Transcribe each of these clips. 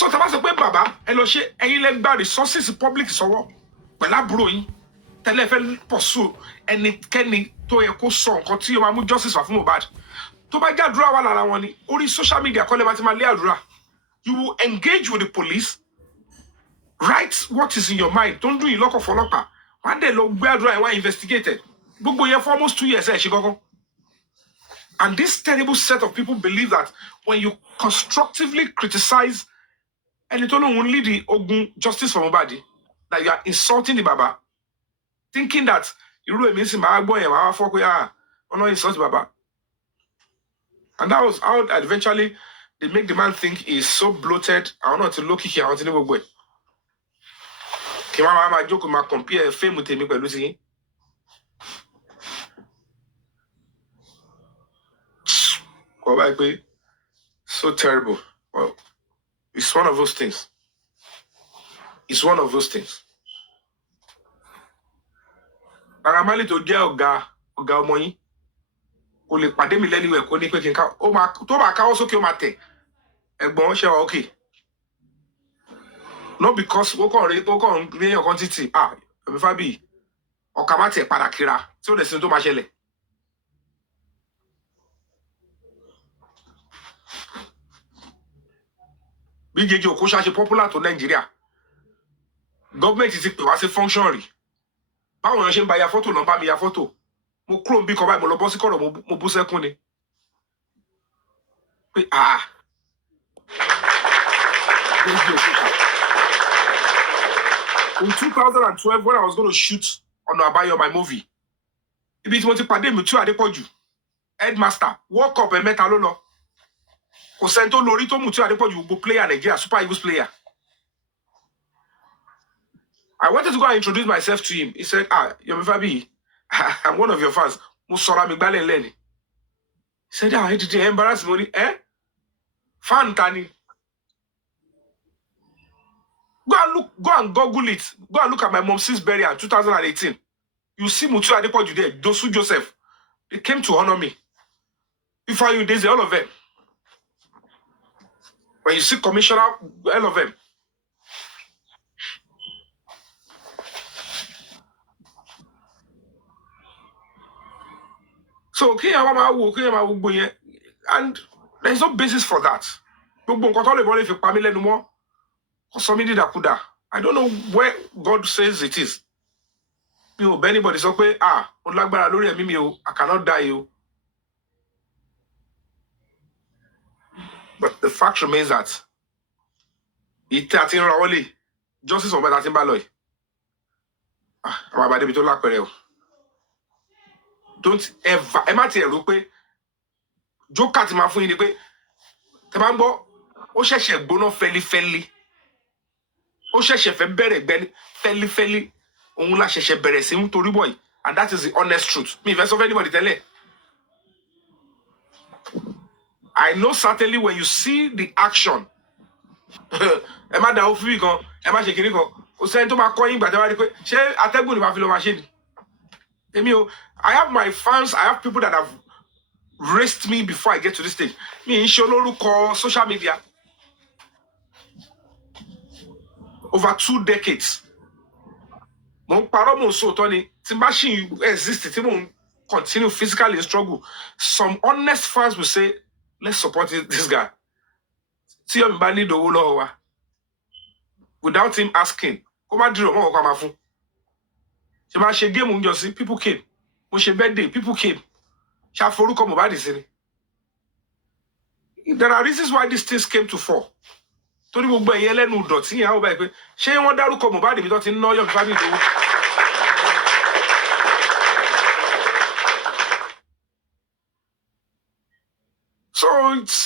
So tá bá sọ pé bàbá ẹ lọ ṣe ẹ̀yin lẹ gba resources public sọ́wọ́ pẹ̀lú àbúrò yín tẹ́lẹ̀ fẹ́ pursue ẹnikẹ́ni tó yẹ kó sọ nǹkan tí ó máa mú justice wá fún Mohbad tó bá jẹ́ àdúrà wà lára wọn ni orí social media kọ́lẹ̀ bá ti máa lé àdúrà. You will engage with the police, write what is in your mind. Don't do it lock of ọlọ́pàá. One day lọ gbé àdúrà ẹ̀ wá investigated. Gbogbo yẹn for almost 2 years ẹ̀ ṣe kankan. And this terrible set of people believe that when you constructively criticize ẹni tó lóun lead the ogun justice for Mohbad, that you are insulting the Baba, thinking that irú èmi sì máa gbọ́ yẹn máa fọ́ pé ọ̀nà insult Baba. And that was how eventually they make the man think he's so bloated. I want to look here. I want to know where. Kí máa joke máa compare fame with tèmi pẹ̀lú ti yín. Kò bá pé so terrible. Well, it's one of those things. It's one of those things. Aramali tó jẹ́ ọ̀gá ọmọ yín. Kò lè pàdé mi lẹ́niwẹ̀ kó ní pé kí n ká ó máa tó bá káwọ́ sókè ó máa tẹ̀. Ẹ̀gbọ́n ṣe wà okay. Not because ó kàn rí èèyàn kan títì Yomi Fabi ọ̀kà má tiẹ̀ padà kíra tí ó lè sin tó máa ṣẹlẹ̀. Bí Jèjì Òkúṣà ṣe popular tó Nàìjíríà gọ́ọ̀mẹ̀ntì ti pè wá sí function rí báwọn èèyàn ṣe ń ba ya fọ́tò náà bá mi ya fọ́tò mo kúrò bí kan báyìí mo lọ bọ́ sí kọ̀rọ̀ mo bú sẹ́kún ni pé Jèjì Òkúṣà. In 2012, when I was going to shoot Ọ̀nà Àbáyọ my movie, ibi tí mo ti pàdé mi tú Adépọ̀jù, headmaster, World Cup mẹ́ta ló lọ. Kò sẹ́ni tó lórí tó mú tú Adépọ̀jù gbogbo player Nigeria, Super Eagles player. I wanted to go and introduce myself to him. He said, Yomi Fabi, I'm one of your fans. Mo sọ̀rọ̀ mi gbálẹ̀ lẹ́ni. He said, he did embarrass me. Fan tani. Go and Google it. Go and look at my mom's burial in 2018. You see Mutu Adepoju there, Dosu Joseph. They came to honor me. Before you days, all of them. When you see Commissioner, all of them. So, and there's no basis for that. I don't know where God says it is. Anybody say, I cannot die. But the fact remains that justice on that Baloy. Don't ever, Joker ti ma fún yín ni pé tẹ́ bá ń gbọ́ ó ṣẹ̀ṣẹ̀ gbóná fẹ́lifẹ́li ó ṣẹ̀ṣẹ̀ fẹ́ bẹ̀rẹ̀ gbẹ́ni fẹ́lifẹ́li òun la ṣẹ̀ṣẹ̀ bẹ̀rẹ̀ sí nítorí boy, and that is the honest truth. Me if I saw anybody tẹ́lẹ̀. I know certainly when you see the action ẹ má da òfin kan ẹ má ṣe kiri kan ó sẹ́ni tó máa kọ́ yín gbà tẹ́ bá rí pé ṣé atẹ́gùn ni máa fi lọ máa ṣe ni. I have my fans, I have people that have raised me before I get to this stage. Me in Sholoruko, social media. Over 2 decades. Mon paramo so Tony, the machine existed, continue physically in struggle. Some honest fans will say, let's support this guy. See him bani do without him asking. People came. Birthday, people came. There are reasons why these things came to fall. So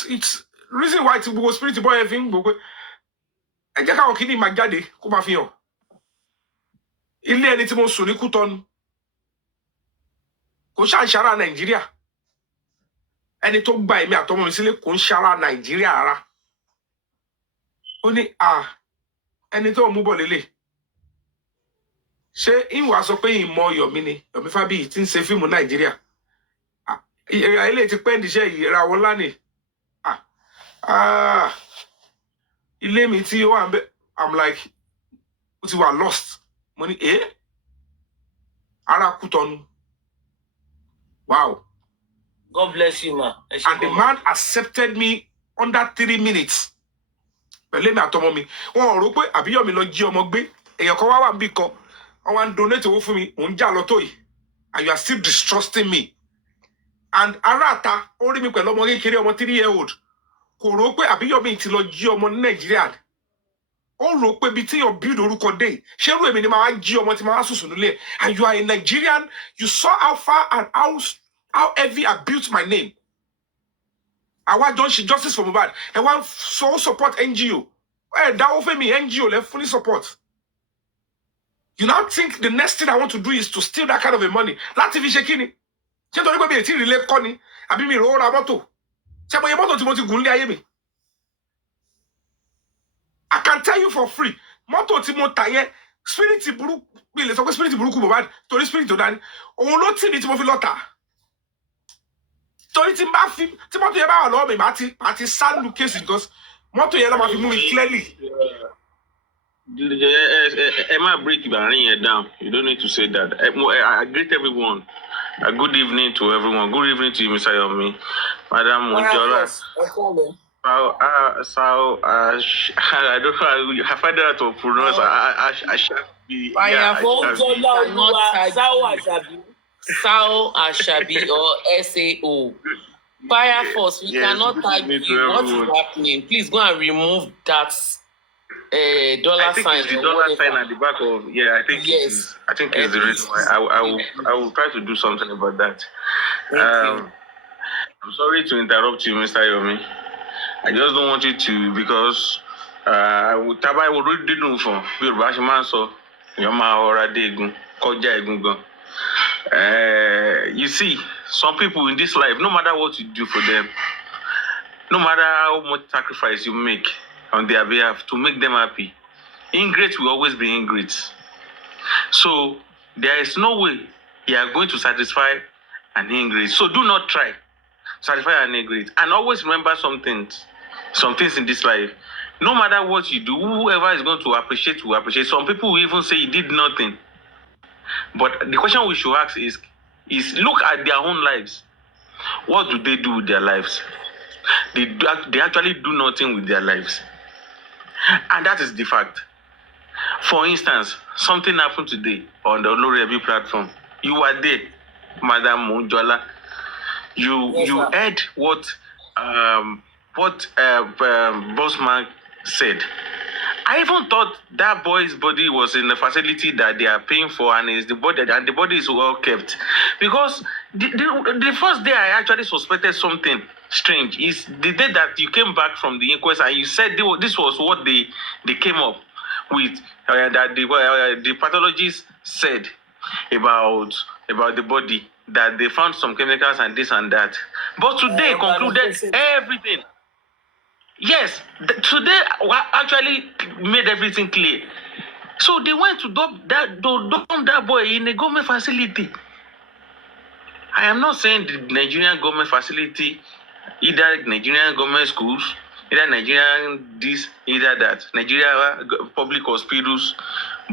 it's reason why to spirit boy everything. I just can't kill my daddy. Come on, ilé ẹni tí mo sùn ní Kútọ́nù kò ṣàǹṣàrà Nàìjíríà ẹni tó gba èmi àtọmọ mi sílé kò ń ṣàrà Nàìjíríà rárá ó ní ẹni tó mú bọ̀ lélẹ̀ ṣé ìwà sọ pé ìmọ̀ Yomi ni Yomi Fabi tí ń ṣe fíìmù Nàìjíríà ilé ti pẹ́ǹdì iṣẹ́ ìyẹra wọn lánìí ilé mi tí ó wà ń bẹ̀, I'm like, ó ti wà lost. Mo ní, ara Kútọ̀nù. Wow. God bless you, ma. And the man accepted me under 3 minutes. Pẹ̀lú èmi àtọmọ mi. Wọ́n rò pé àbíyọ̀mí lọ jí ọmọ gbé. Èèyàn kan wá wà níbì kan. Wọ́n wá ń donate owó fún mi. Mò ń jà lọ tó yìí. And you are still distrusting me. And ará àta, ó rí mi pẹ̀lú ọmọ kékeré, ọmọ 3-year-old. Kò rò pé àbíyọ̀mí ti lọ jí ọmọ ní Nàìjíríà. Ó rò pé ibi tí yàn build orúkọ dé. Ṣé irú èmi ni máa jí ọmọ tí máa sùsù nílé? And you are a Nigerian. You saw how far and how heavy I built my name. Àwa jọ ń ṣe justice for Mohbad. Ẹ wá so support NGO. Ẹ dáwó fẹ́ mi NGO lẹ fully support. You now think the next thing I want to do is to steal that kind of a money. Láti fi ṣe kí ni? Ṣé torí pé mi ò tí ì rí ilé kọ́ ni? Àbí mi ìrò ra mọ́tò? Ṣé mo yẹ mọ́tò tí mo ti gùn lé ayé mi? I can tell you for free. Mọ́tò tí mo tà yẹn, spirit burúkú, mi lè sọ pé spirit burúkú Mohbad, torí spirit tó dání. Òun ló tì mí tí mo fi lọ tà. Torí tí mọ́tò yẹn bá wà lọ́wọ́ mi, màá ti sálù case because mọ́tò yẹn ló máa fi mú mi clearly. Emma, break it down. You don't need to say that. I greet everyone. Good evening to everyone. Good evening to you, Mr. Yomi, Madam Mojola. I don't know. I find that to pronounce. I shall be. Sao Ashabi or SAO. Fire Force, we cannot tag you. What is happening? Please go and remove that dollar sign. I think it's the dollar sign at the back of. Yeah, I think yes. I think it's the reason why. I will try to do something about that. Thank you. I'm sorry to interrupt you, Mr. Yomi. I just don't want you to because Tabai would really do for Yoruba man so Yoma or Adegun, Koja Egungun. You see, some people in this life, no matter what you do for them, no matter how much sacrifice you make on their behalf to make them happy, ingrates will always be ingrates. So there is no way you are going to satisfy an ingrate. So do not try satisfy an ingrate. And always remember some things in this life. No matter what you do, whoever is going to appreciate will appreciate. Some people will even say you did nothing. But the question we should ask is look at their own lives. What do they do with their lives? They actually do nothing with their lives. And that is the fact. For instance, something happened today on the Olorebi platform. You were there, Madam Mojola. You heard what Bossman said. I even thought that boy's body was in the facility that they are paying for, and the body is well kept. Because the first day I actually suspected something strange is the day that you came back from the inquest and you said this was what they came up with, that the pathologist said about the body, that they found some chemicals and this and that. But today concluded everything. Yes, today actually made everything clear. So they went to dump that boy in a government facility. I am not saying the Nigerian government facility, either Nigerian government schools, either Nigerian this, either that, Nigeria public hospitals,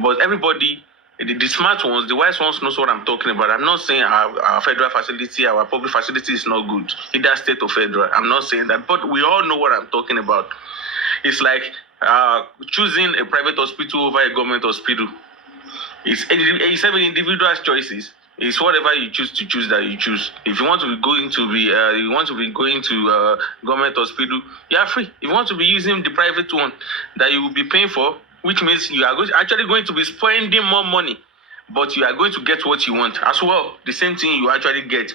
but everybody, the smart ones, the wise ones knows what I'm talking about. I'm not saying our federal facility, our public facility is not good, either state or federal. I'm not saying that, but we all know what I'm talking about. It's like choosing a private hospital over a government hospital. It's individual choices. It's whatever you choose that you choose. If you want to be going to government hospital, you are free. If you want to be using the private one that you will be paying for, which means you are actually going to be spending more money, but you are going to get what you want as well. The same thing you actually get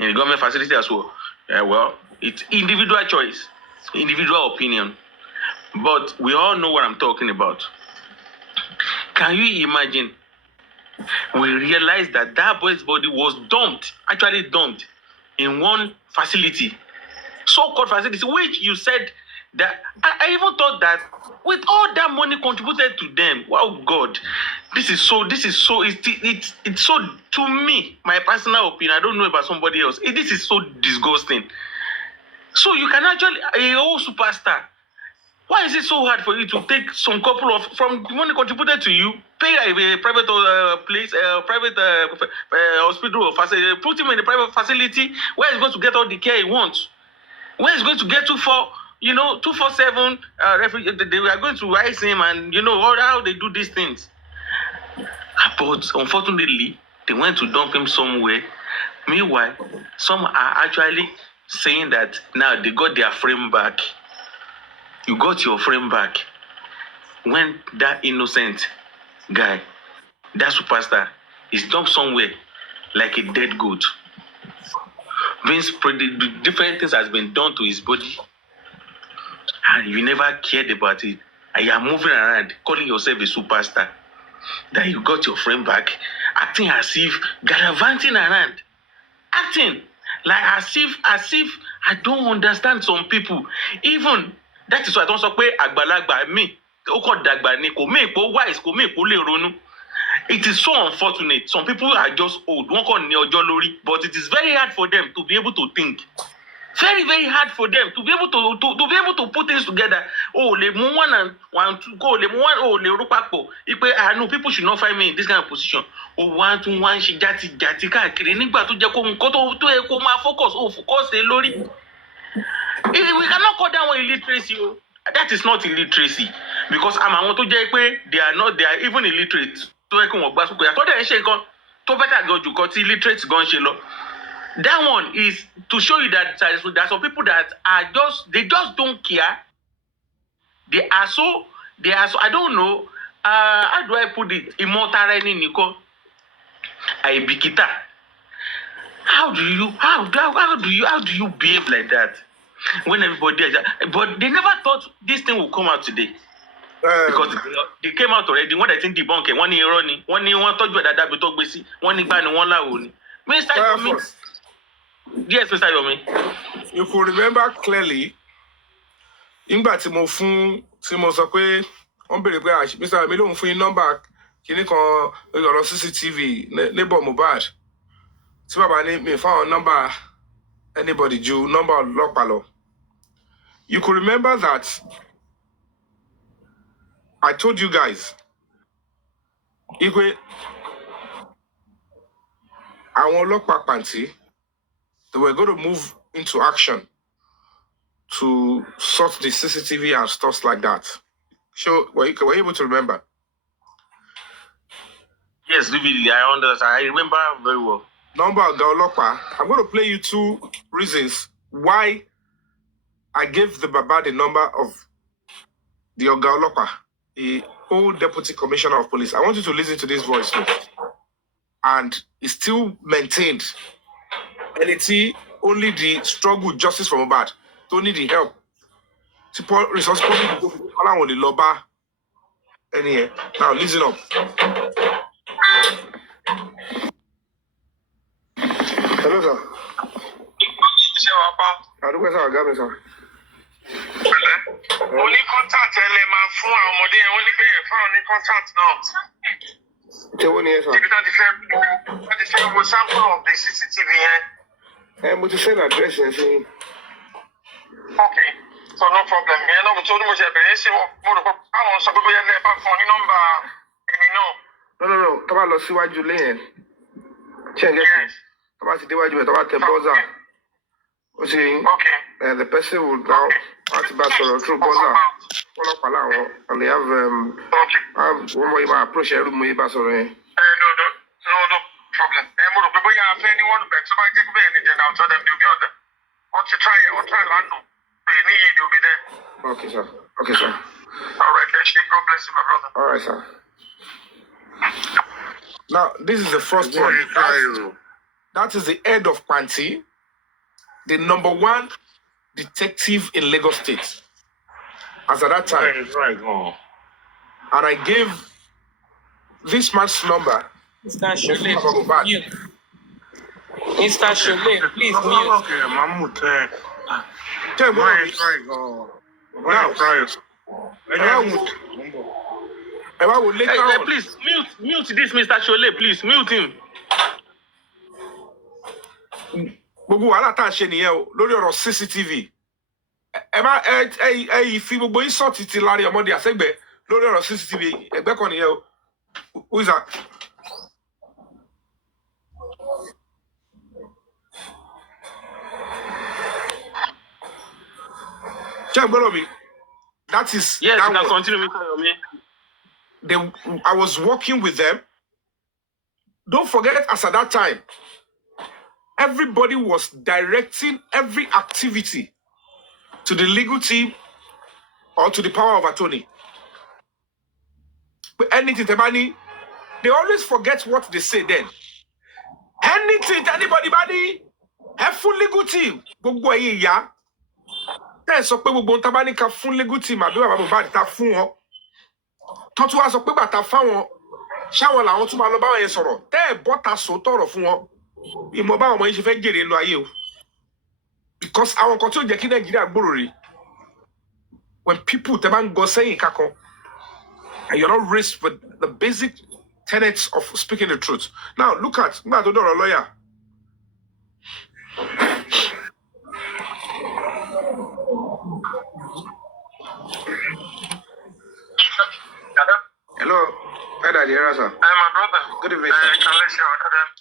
in the government facility as well. Well, it's individual choice, individual opinion. But we all know what I'm talking about. Can you imagine? We realized that boy's body was actually dumped in one facility, so-called facility, which you said that I even thought that with all that money contributed to them, wow, God, it's so, to me, my personal opinion, I don't know about somebody else, this is so disgusting. So you can actually, a whole superstar, Why is it so hard for you to take some couple of from the money contributed to you, pay a private place, private hospital or facility, put him in a private facility where he's going to get all the care he wants, where he's going to get 247 they are going to rise him, and how they do these things. But unfortunately, they went to dump him somewhere. Meanwhile, some are actually saying that now they got their frame back. You got your frame back when that innocent guy, that superstar, is dumped somewhere like a dead goat. Means different things has been done to his body, and you never cared about it. And you are moving around, calling yourself a superstar. That you got your friend back, acting as if gallivanting around, acting like as if I don't understand some people. Even that is why I don't say àgbàlagbà mi ó kàn dàgbà ni kò mí ipò wise kò mí ipò lè ronú. It is so unfortunate. Some people are just old. Wọ́n kàn ní ọjọ́ lórí, but it is very hard for them to be able to think. Very, very hard for them to be able to put things together. Oh, le mú one two go, le mú one, oh, le ro papọ̀. Ipe no, people should not find me in this kind of position. Oh, one ṣe jati káàkiri nígbà tó jẹ́ kó nǹkan tó yẹ kó máa focus lé lórí. We cannot call that one illiteracy. That is not illiteracy, because àwọn tó jẹ́ pé they are even illiterate. Tó yẹ kó wọ́n gbà sókè. Àtọ́dẹ̀ ń ṣe nǹkan tó better gan jù kan tí illiterate gan ṣe lọ. That one is to show you that there are some people that they just don't care. They are so I don't know, how do I put it? Immortal Nico. Aibikita. How do you behave like that when everybody is that? But they never thought this thing will come out today. Because they came out already. When they think debunk, one year running, one touch that be talk basi, one ban one la only. Yes, Mr. Yomi. You could remember clearly, nígbà tí mo sọ pé wọ́n béèrè pé Mr. Yomi lòun fún yín nọ́mbà kìíní kan ọ̀rọ̀ CCTV neighbor Mohbad. Tí bàbá ní mi fáwọn nọ́mbà anybody ju nọ́mbà ọlọ́pàá lọ. You could remember that I told you guys, Igwe, àwọn ọlọ́pàá pàǹtí, they were going to move into action to sort the CCTV and stuff like that. So, were you able to remember? Yes, vividly. I understand. I remember very well. Number Gaolopa. I'm going to play you 2 reasons why I gave the Baba the number of the Gaolopa, the old Deputy Commissioner of Police. I want you to listen to this voice too. And he still maintained. And it's only the struggle justice from Mohbad. Don't need the help. Responsible on the loba. Anyway, now listen up. Hello, sir. Sir. Only contact fún àwọn ọmọdé yẹn wọ́n ní pé fáwọn ní contact náà. Ṣé wọ́n ní ẹ sọ? Ibi tó ti fẹ́ wo sample of the CCTV yẹn. Mo ti send address yẹn sí. Okay, so no problem. Ìyẹn náà mo tó ní mo ṣe bẹ̀rẹ̀ ṣe mo rò pé káwọn sọ pé bóyá ẹ bá fún ọ ní nọ́mbà ẹni náà. No. Tó bá lọ síwájú lé yẹn. Ṣé ẹ gẹ́ sí? Tó bá ti déwájú ẹ̀ tó bá tẹ bọ́zà. Ó sì the person will now want to through buzzer. Ọlọ́pàá láwọn, and they have one more about approach every more about no problem. Mo rò pé bóyá a fẹ́ ní wọ́n bẹ̀ tó bá jẹ́ pé ẹni jẹ̀ náà tell them they'll be on them. Or try land no. They need you, they'll be there. Okay, sir. All right, God bless you, my brother. All right, sir. Now, this is the first one. That is the head of Panti, the number 1 detective in Lagos State. As at that time. Right. And I gave this man's number. Mr. Shule, mute. Mr. Shule, please mute. Okay, Mahmoud. Please mute this Mr. Shole, please mute him. Gbogbo wàhálà tá à ń ṣe nìyẹn o lórí ọ̀rọ̀ CCTV If you go insult it till Larry Amodi Asegbe, lórí ọ̀rọ̀ CCTV, ẹgbẹ́ kan nìyẹn o. Who is that? Check me. That is yes, that you can was, continue, Mr. Yomi. I was working with them. Don't forget, as at that time, everybody was directing every activity to the legal team or to the power of attorney. But anything, they always forget what they say then. Anything, anybody, have full legal team. Gbogbo ẹ̀yin ìyá. Tẹ́ ẹ sọ pé gbogbo ta bá ní ká fún legal team àbí bàbá Mohbad ta fún wọn. Tọ́ tún wá sọ pé bàtà fáwọn ṣáwọn làwọn tún máa lọ báwọn yẹn sọ̀rọ̀. Tẹ́ ẹ bọ́ta sòótọ́ ọ̀rọ̀ fún wọn. Ìmọ̀ báwọn ọmọ yìí ṣe fẹ́ jèrè inú ayé o. Because àwọn kan tí ó jẹ́ kí Nàìjíríà gbòòrò rè. When people tẹ́ bá ń gọ sẹ́yìn kakọ, and you're not raised with the basic tenets of speaking the truth. Now, look at nígbà tó dọ̀rọ̀ lawyer. Hello, hi Daddy, sir. Hey, my brother. Good evening, sir.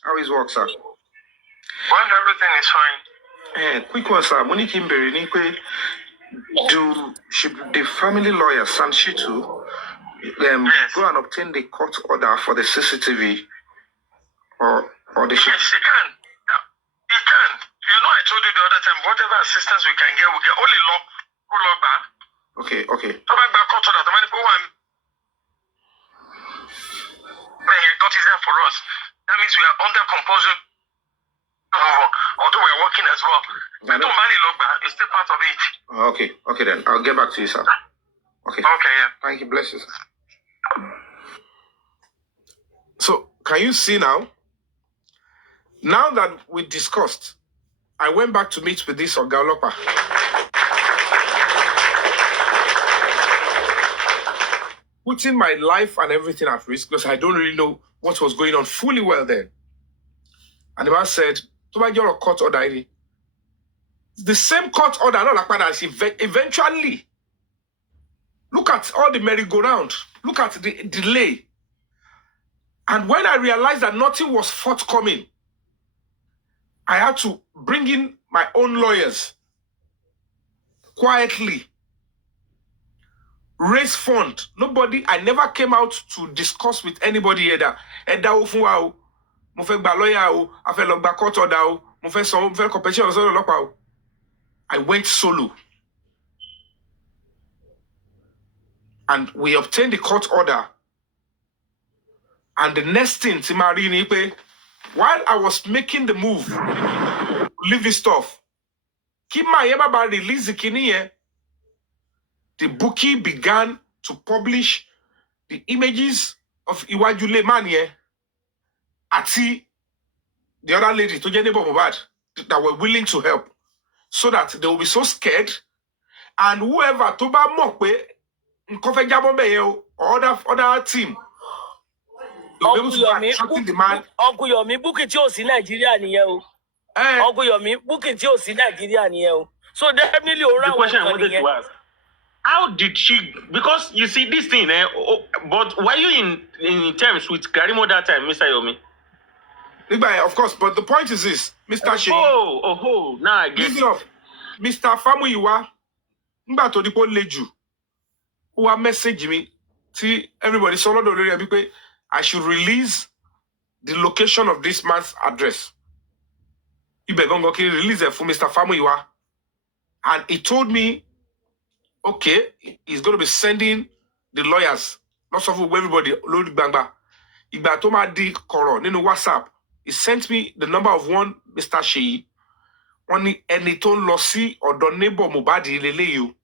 How is work, sir? Well, everything is fine. Quick one, sir. Monique Imberi, should the family lawyer, Sanshitu, Yes. go and obtain the court order for the CCTV or the Yes, he can. Yeah, he can. You know, I told you the other time, whatever assistance we can get, we get only law. Okay. So back court order, the money for one. Not easier for us. That means we are under compulsion. Although we are working as well. But don't money log back, it's still part of it. Okay then. I'll get back to you, sir. Okay, yeah. Thank you. Bless you, sir. So, can you see now? Now that we discussed, I went back to meet with this Oga Olopa. Putting my life and everything at risk because I don't really know what was going on fully well then. And the man said, to my your court order, the same court order, not like that, eventually. Look at all the merry-go-round. Look at the delay. And when I realized that nothing was forthcoming, I had to bring in my own lawyers quietly. Raise fund. I never came out to discuss with anybody either. Mo fẹ́ gba lawyer o, a fẹ́ lọ gba court order o, mo fẹ́ competition lọ sọ́dọ̀ ọlọ́pàá o. I went solo. And we obtained the court order. And the next thing, Timari ni pé, while I was making the move, leave this stuff, kí máa yẹ bàbá release kìíní yẹn, the bookie began to publish the images of Iwajule man yẹn, àti the other lady tó jẹ́ neighbor Mohbad that were willing to help, so that they will be so scared, and whoever tó bá mọ̀ pé nǹkan fẹ́ jábọ́ bẹ́ẹ̀ yẹn o, or other team, they will be able to start tracking the man. Uncle Yomi, booking tí ò sí Nàìjíríà nìyẹn o. Uncle Yomi, booking tí ò sí Nàìjíríà nìyẹn o. So definitely around. The question I wanted to ask: how did she? Because you see this thing, but were you in terms with Karimo that time, Mr. Yomi? Of course, but the point is this, Mr. Sheyi. Oh, now I get it. Mr. Famuyiwa, nígbà tó di pé ó le jù, ó wá message me, tí everybody sọ lọ́dọ̀ lórí ẹbí pé I should release the location of this man's address. Ibẹ̀ gangan kí release it for Mr. Famuyiwa. And he told me, okay, he's going to be sending the lawyers, lots of everybody, lórí gbangba. Ìgbà tó máa di kọ̀rọ̀ nínú WhatsApp, he sent me the number of one Mr. Sheyi. Wọ́n ní ẹni tó ń lọ sí ọ̀dọ̀ neighbor Mohbad lélẹ́yìí o,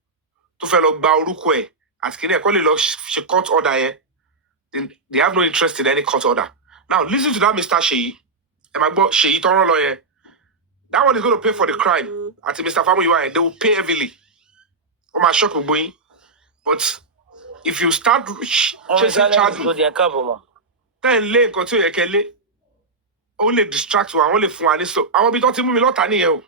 tó fẹ́ lọ gba orúkọ ẹ̀, àti kí ni ẹ̀kọ́ lè lọ ṣe court order yẹn. They have no interest in any court order. Now, listen to that Mr. Sheyi. Ẹ máa gbọ́ Sheyi tọ́rọ́ lọ yẹn. That one is going to pay for the crime. Àti Mr. Famuyiwa, they will pay heavily. Oh my shock boy. But if you start chasing charges, then lay nǹkan tí ó yẹ kẹ́ lé. Only distract one, only fún wa ní so. Àwọn ibi tó ti mú mi lọ́tà nìyẹn o.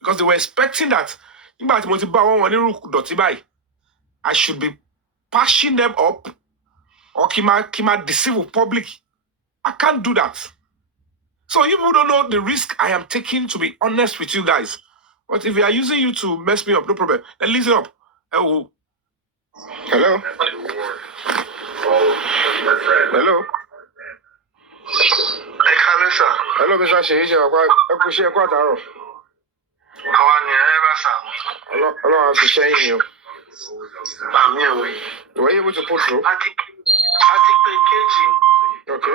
Because they were expecting that Nígbà tí mo ti bá wọn nírú dọ̀tí báyìí, I should be patching them up or kí máa deceive the public. I can't do that. So you people don't know the risk I am taking, to be honest with you guys. But if we are using you to mess me up, no problem. Then listen up. Oh. Hello? Hello? Hello, Mr. Sheisha. I appreciate you. Hello, I'm saying you. Were you able to put through? Okay.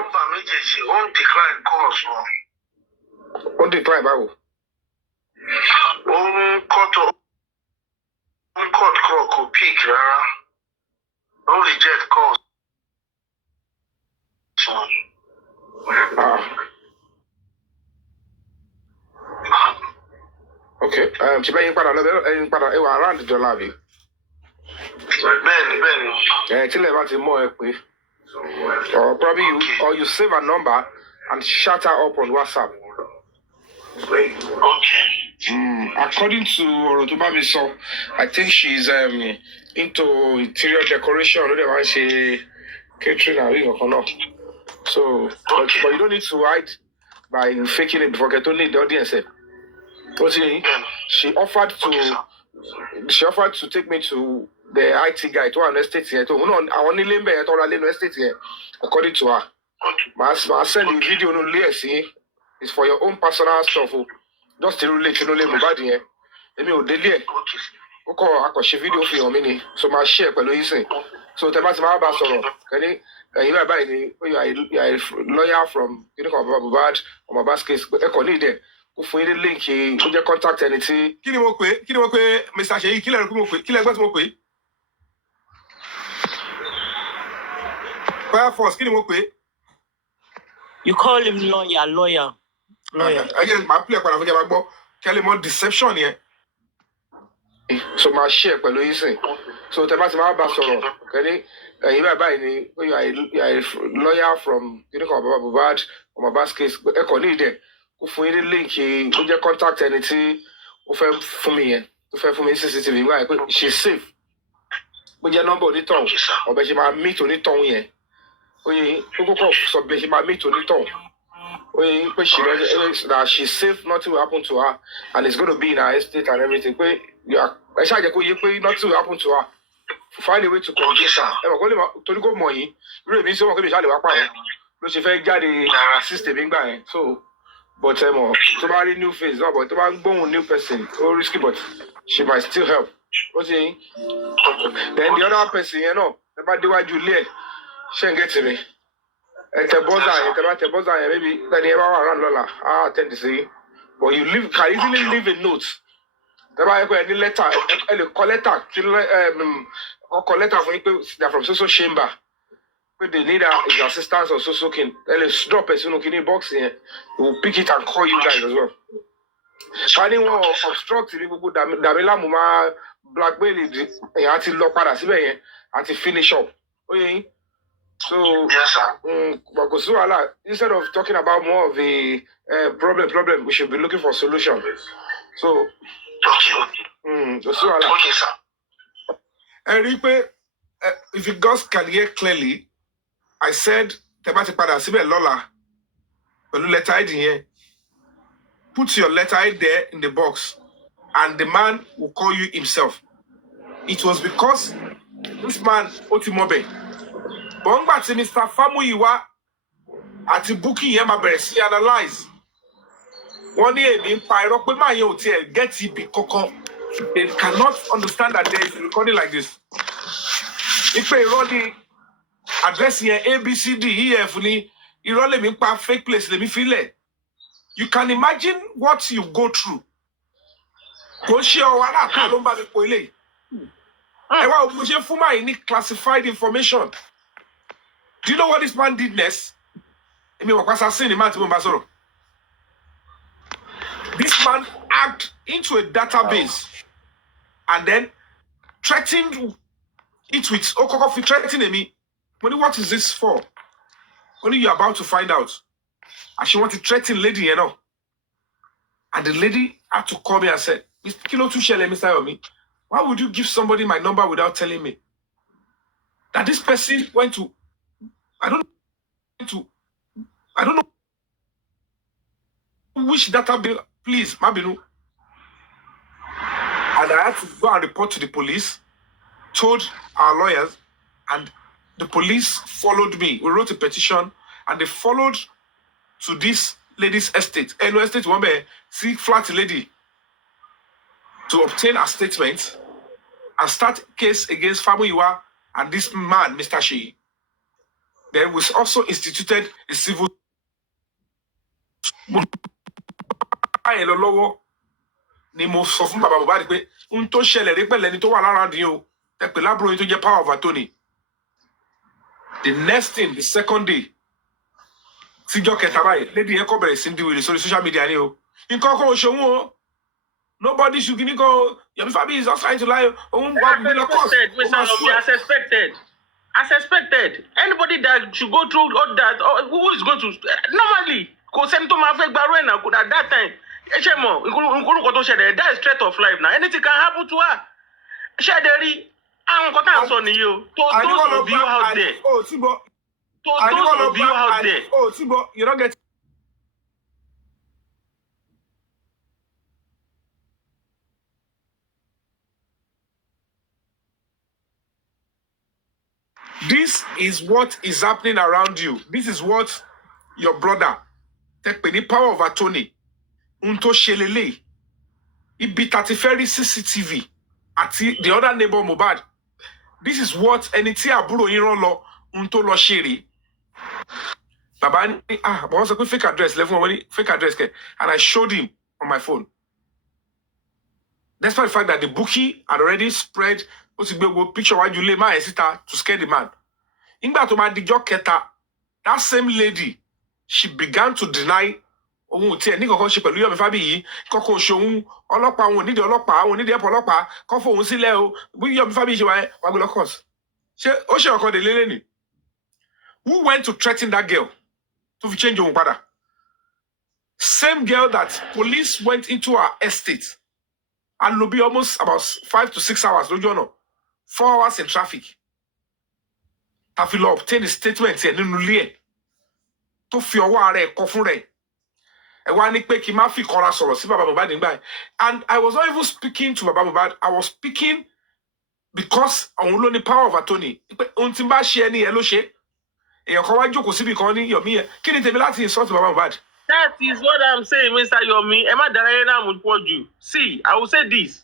On decline, Babu. Court peak, rara. Don't reject calls. Okay. She may around the dollar. Ben. Till about more. Or probably you save a number and shut her up on WhatsApp. Okay. According to Orotubami, so I think she's into interior decoration. I don't know she catering or not. So, but you don't need to hide by faking it before getting the audience. She offered to take me to the IT guy to an estate here. I only limbe at all estate here, according to her. I send the video no see. It's for your own personal stuff. Just to relate to no label bad here. Let me delay. Okay, I can share video for your mini. So my share pẹ̀lú yín. So tẹ́ bá ti máa bá sọ̀rọ̀. Kẹ́ni you are a lawyer from Bad or my bad case. Ẹ kàn ní ìdẹ̀. Ó fún yín ní link ó jẹ́ contact ẹni tí. Kí ni mo pè Mr. Sheyi kí lẹ rò pé mo pè kí lẹ gbọ́ tí mo pè. Fire Force kí ni mo pè. You call him lawyer. Again, my play para fún jẹ́ gbọ́. Kẹ́lẹ́ mọ́ deception yẹn. So my share pẹ̀lú yín. So tẹ́ bá ti máa bá sọ̀rọ̀. Kẹ́ni you are a lawyer from Bad or my bad case. Ẹ kàn ní ìdẹ̀. Ó fún yín ní link ó jẹ́ contact ẹni tí ó fẹ́ fún mi yẹn. Ó fẹ́ fún mi CCTV nígbà pé she's safe. Bó jẹ́ nọ́mbà onítọ̀hún ọ̀bẹ ṣe máa meet onítọ̀hún yẹn. Oye, ó kọ́kọ́ sọ bẹ́ẹ̀ ṣe máa meet onítọ̀hún. Oye, pé she knows that she's safe, nothing will happen to her, and it's going to be in her estate and everything. Pé ẹ ṣáà jẹ́ kó yé pé nothing will happen to her. Find a way to convince her. Ẹ mọ̀ kó lè mọ̀ torí kó mọ̀ yín. Irú èmi sí wọn kó lè ṣáà lè wá pààyàn. Ló ṣe fẹ́ jáde system nígbà yẹn. So, but ẹ mọ̀ tó bá rí new face náà, but tó bá ń gbóhùn new person, ó risky, but she might still help. Ó ti yín. Then the other person yẹn náà, ẹ bá déwájú ilé ẹ̀, ṣé ń gẹ́tì mi? Ẹ tẹ bọ́sà yẹn, maybe tẹ́ni ẹ bá wà rán lọ́la, á attend sí. But you can easily leave a note. Tẹ́ bá yẹ pé ẹ ní letter, ẹ lè kọ letter ọkọ̀ letter fún yín pé they are from social chamber. Pé they need his assistance or social kin. Ẹ lè drop ẹ̀ sínú kíní box yẹn. They will pick it and call you guys as well. Fani wọn obstruct ní gbogbo Dàmílàmù máa blackmail èèyàn àti lọ padà síbẹ̀ yẹn àti finish up. Ó yẹ yín. So, yes, sir. Instead of talking about more of the problem, we should be looking for solution. So, Okay, sir. Enrique, if you guys can hear clearly, I said, Lola, letter ID here. Put your letter ID there in the box, and the man will call you himself. It was because this man, Otimobe, Bongba ti Mr. Famuyiwa àti Bukky yẹn máa bẹ̀rẹ̀ sí analyze. Wọ́n ní èmi ń pa irọ́ pé máa yẹn ò tiẹ̀ get ibi kankan. They cannot understand that there is a recording like this. Ipe irọ́ ni address yẹn ABCDEF ni irọ́ lèmi ń pa fake place lèmi filẹ̀. You can imagine what you go through. Kò ṣe ọwọ́ aláàtà ló ń bá mi po ilé. Ẹ wá mo ṣe fún máa yìí ní classified information. Do you know what this man did next? This man hacked into a database and then threatened it with threatening me. What is this for? Only you're about to find out. And she wanted to threaten lady, And the lady had to call me and said, Kilo tún ṣẹlẹ̀, Mr. Yomi. Why would you give somebody my number without telling me that this person went to, I don't know which data bill, please, Mabinu. And I had to go and report to the police, told our lawyers, and the police followed me. We wrote a petition, and they followed to this lady's estate. No estate, one be see flat lady, to obtain a statement and start case against Famuyiwa and this man, Mr. Sheyi. There was also instituted a civil ni mo sọ fún bàbá Mohbad pé n tó ṣẹlẹ̀ rí pẹ̀lẹ́ ni tó wà lára dín o ẹ pè lábúrò yín tó jẹ́ power of attorney. The next thing, the second day, síjọ́ kẹta báyìí, lady yẹn kọ́ bẹ̀rẹ̀ sí di wèrè sórí social media ni o. Nǹkan kan ò ṣòwò o. Nobody should give me go. Yomi Fabi is not trying to lie. As expected. Anybody that should go through all that, who is going to normally go send to Mafek Barwena at that time. That is threat of life now. Anything can happen to her. Shaderi, I'm going to answer you. To those of you out there. Oh, Tibo. To those of you out there. Oh, Tibo, you don't get. This is what is happening around you. This is what your brother, take the power of attorney, unto shelele, ibi 30 CCTV, at the other neighbor Mohbad. This is what eniti aburo yín lo unto lo sheri. Baba ni but what's a fake address? Fake address, and I showed him on my phone. Despite the fact that the bookie had already spread picture why you lay my sister to scare the man. Ingba to my dijo keta, that same lady, she began to deny ohun tí ẹ ní kankan ṣe pẹ̀lú Yomi Fabi yìí, kankan ṣohun ọlọ́pàá wọn nídìí ọlọ́pàá wọn nídìí ẹ̀pọ̀ ọlọ́pàá kan fòun sílẹ̀ o bí Yomi Fabi ṣe wà gbé lọ́kọ̀s. Ṣé ó ṣe ọkàn dè lélẹ̀ ni? Who went to threaten that girl to change ohun padà? Same girl that police went into her estate and will be almost about 5 to 6 hours lójú ọ̀nà, 4 hours in traffic. Tàfi lọ obtain a statement ẹ̀ nínú ilé ẹ̀ tó fi ọwọ́ ara ẹ̀ kọ fún rẹ̀. Ẹ wá ní pé kí n má fi kanra sọ̀rọ̀ sí Baba Mohbad nígbà yẹn. And I was not even speaking to Baba Mohbad. I was speaking because òun ló ní power of attorney. Pé ohun tí n bá ṣe ẹni yẹn ló ṣe. Èèyàn kan wá jókòó síbi kan ní Yomi yẹn. Kí ni tèmi láti insult Baba Mohbad? That is what I'm saying, Mr. Yomi. Emma Darayana Mujpoju. See, I will say this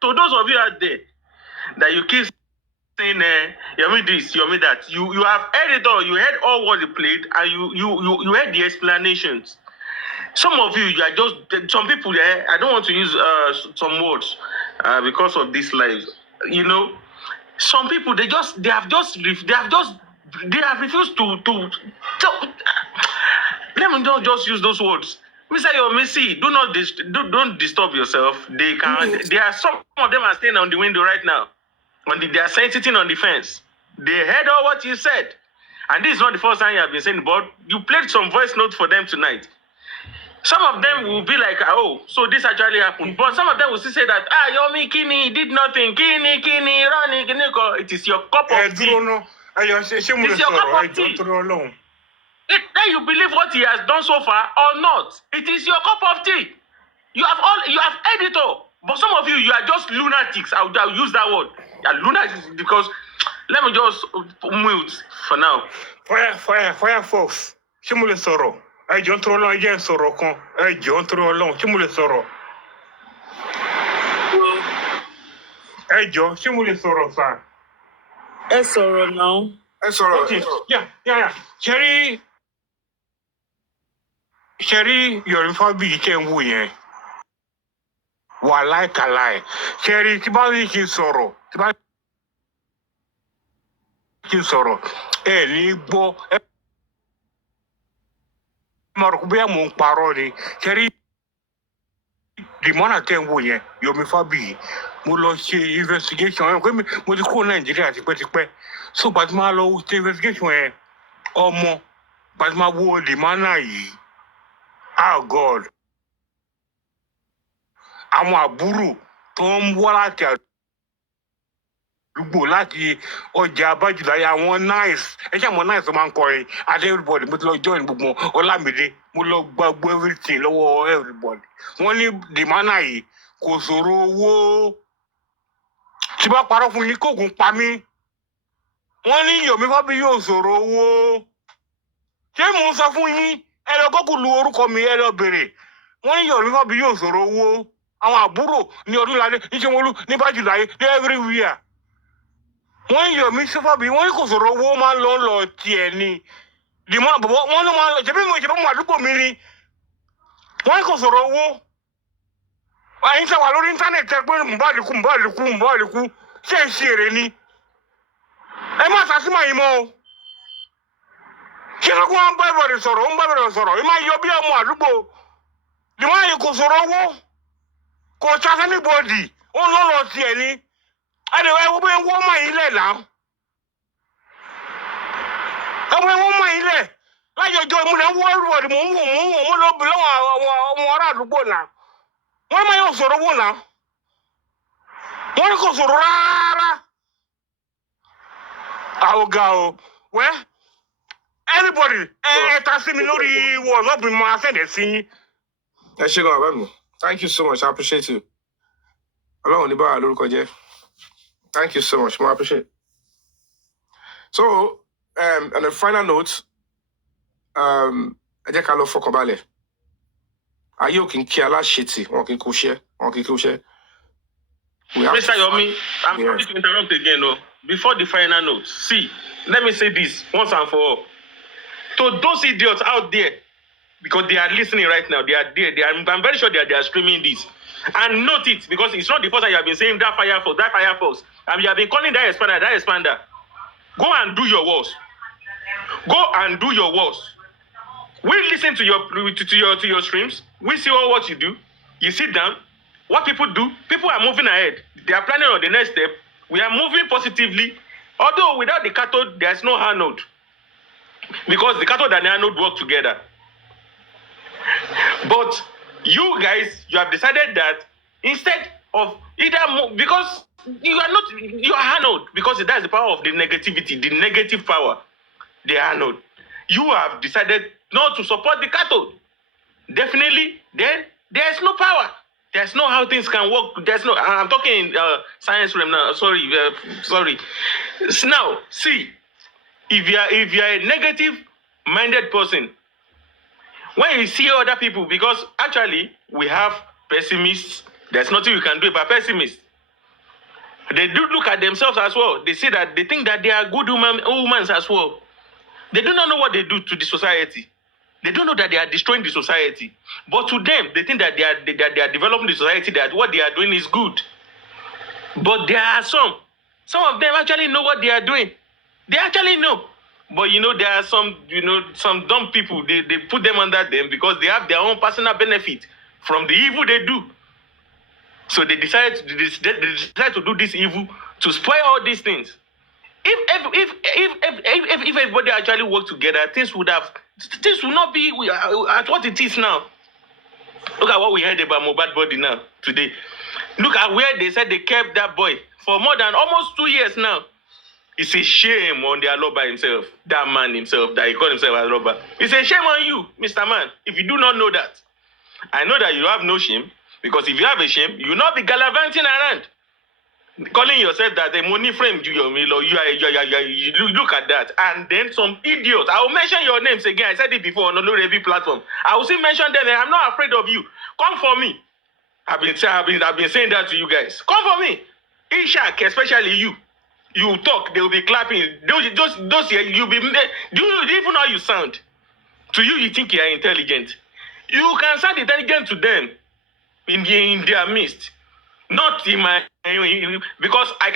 to those of you out there that you keep saying, Yomi this, Yomi that. You have heard it all. You heard all what they played, and you heard the explanations. Some of you are just some people. I don't want to use some words because of this life. You know, some people they have refused to let me not just use those words. Mr. Yomi, see, don't disturb yourself. They can. There are some of them are staying on the window right now. They are sitting on the fence. They heard all what you said, and this is not the first time you have been saying. But you played some voice notes for them tonight. Some of them will be like, oh, so this actually happened. But some of them will still say that, Yomi Kini did nothing. Kini, Rani, Kiniko. It is your cup of tea. It's your cup of tea. Then you believe what he has done so far or not. It is your cup of tea. You have heard it all. But some of you are just lunatics. I'll use that word. You are lunatics because let me just mute for now. Fire folks. Shimule Soro. I don't throw long again, Soro. I don't throw long. Shimule Soro. Hey, Joe. Shimule Soro, sir. Soro now. Soro. Okay. Yeah. Sherry, Yomi Fabi can win. Why lie? Sherry, Tibali can sorrow. Libo. Marubia Mon Parodi. Sherry, the monarch can win. Yomi Fabi. Muloshi investigation. I'm going to call Nigeria. So, but my law investigation or more. But my word, the manai. Oh God. àwọn àbúrò tó ń wá láti àdúgbò láti ọjà abájúláyé àwọn nice ẹ ṣe àwọn nice tó máa ń kọrin àti everybody mo ti lọ join gbogbo Ọlámídé mo lọ gbàgbọ́ everything lọ́wọ́ everybody wọ́n ní dìmánà yìí kò ṣòro owó tí bá parọ́ fún yín kóògùn pa mí wọ́n ní Yomi Fabiyi yóò ṣòro owó ṣé mò ń sọ fún yín ẹ lọ gọ́gùlù orúkọ mi ẹ lọ bèrè wọ́n ní Yomi Fabiyi yóò ṣòro owó àwọn àbúrò ní Ọdúnládé ní Ṣómólú ní Bájúláyé ní everywhere wọ́n ní Yomi Fabiyi wọ́n ní kò ṣòro owó máa ń lọ tiẹ̀ ni dìmọ́ bọ̀bọ̀ wọ́n ló máa ń lọ ṣẹ́bí mo àdúgbò mi ni wọ́n ní kò ṣòro owó àyín sáwà lórí íńtánẹ̀tì ẹ pé Mohbad kú ṣé ń ṣe èrè ni ẹ má sàṣìmọ̀ yìí mọ́ o kí ló kó wọn bá ìbọ̀dẹ̀ sọ̀rọ̀ ó ń bá ìbọ̀dẹ̀ sọ̀rọ̀ ẹ máa yọ bí ọmọ àdúgbò dìmọ́ yìí kò ṣòro owó kò ṣàṣẹ́ ní bọ́ọ̀dì ó ń lọ́lọ́ tiẹ̀ ni ẹ̀dẹ̀wẹ̀ ẹ wọ́n mọ̀ yín lẹ̀ náà ẹ wọ́n mọ̀ yín lẹ̀ láyọjọ́ ìmúlẹ̀ ń wọ́ ìbọ̀dì mò ń wò ló bí lọ́wọ́ àwọn ará àdúgbò náà wọ́n máa yóò ṣòro owó náà wọ́n ní kò ṣòro rárá àwògà o wẹ́ everybody ẹ ta sí mi lórí wọ̀ọ́lọ́bì máa ṣẹ̀dẹ̀ sí yín. ẹ ṣe gan bàbá mi thank you so much I appreciate you Ọlọ́run ní báwa lórúkọ jẹ́ thank you so much I appreciate. So on a final note ẹ jẹ́ ká lọ fọkàn balẹ̀ ayé ò kì í kí aláṣetì wọn kì í kó ṣẹ́ Mr. Yomi, I'm sorry to interrupt again, though. Before the final note, see, let me say this once and for all. To those idiots out there, because they are listening right now, they are there. I'm very sure they are screaming this. And note it, because it's not the first time you have been saying that fire force. And you have been calling that expander. Go and do your worst. We listen to your streams. We see all what you do. You sit down. What people do, people are moving ahead. They are planning on the next step. We are moving positively. Although without the cathode, there's no anode. Because the cathode and the anode work together. But you guys, you have decided that instead of because you are anode, because that's the power of the negativity, the negative power, the anode. You have decided not to support the cathode. Definitely, then there's no power. There's no how things can work. I'm talking in science realm now. Sorry. Now, see, if you are a negative-minded person, when you see other people, because actually we have pessimists. There's nothing you can do about pessimists. They do look at themselves as well. They say that they think that they are good humans as well. They do not know what they do to the society. They don't know that they are destroying the society. But to them, they think that they are developing the society, that what they are doing is good. But there are some of them actually know what they are doing. They actually know. But there are some dumb people, they put them under them because they have their own personal benefit from the evil they do. So they decide to do this evil to spoil all these things. If everybody actually worked together, things would not be at what it is now. Look at what we heard about Mohbad body now, today. Look at where they said they kept that boy for more than almost 2 years now. It's a shame on the Aloba himself, that man himself, that he called himself Aloba. It's a shame on you, Mr. Man, if you do not know that. I know that you have no shame, because if you have a shame, you will not be gallivanting around. Calling yourself that a money frame, you look at that. And then some idiots, I will mention your names again. I said it before on every platform. I will still mention them, and I'm not afraid of you. Come for me. I've been saying that to you guys. Come for me. Ishak, especially you. You talk, they will be clapping. Those you'll be. Do you even know how you sound? To you, you think you are intelligent. You can sound intelligent to them in their midst. Not in my, because I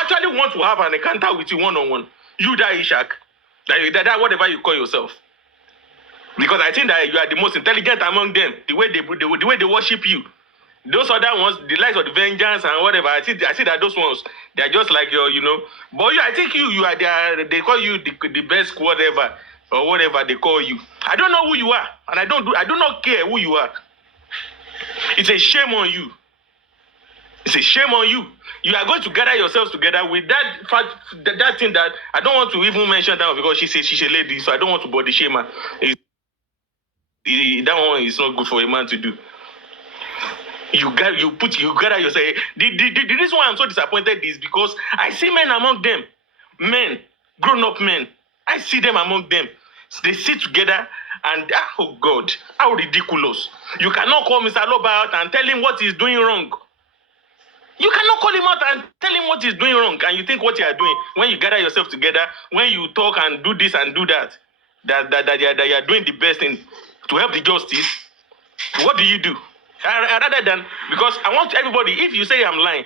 actually want to have an encounter with you one-on-one. You, that Ishak, that whatever you call yourself. Because I think that you are the most intelligent among them. The way they worship you. Those other ones, the likes of the vengeance and whatever, I see that those ones, they are just like your, But I think you are there. They call you the best whatever or whatever they call you. I don't know who you are, and I do not care who you are. It's a shame on you. It's a shame on you. You are going to gather yourselves together with that fact, that thing that I don't want to even mention that because she says she's a lady, so I don't want to body shame her. That one is not good for a man to do. You gather yourself. The reason why I'm so disappointed is because I see men among them, grown-up men. I see them among them. They sit together and oh God, how ridiculous! You cannot call Mr. Loba out and tell him what he's doing wrong. You cannot call him out and tell him what he's doing wrong, and you think what you are doing when you gather yourself together, when you talk and do this and do that, that you are doing the best thing to help the justice. What do you do? Rather than, because I want everybody, if you say I'm lying,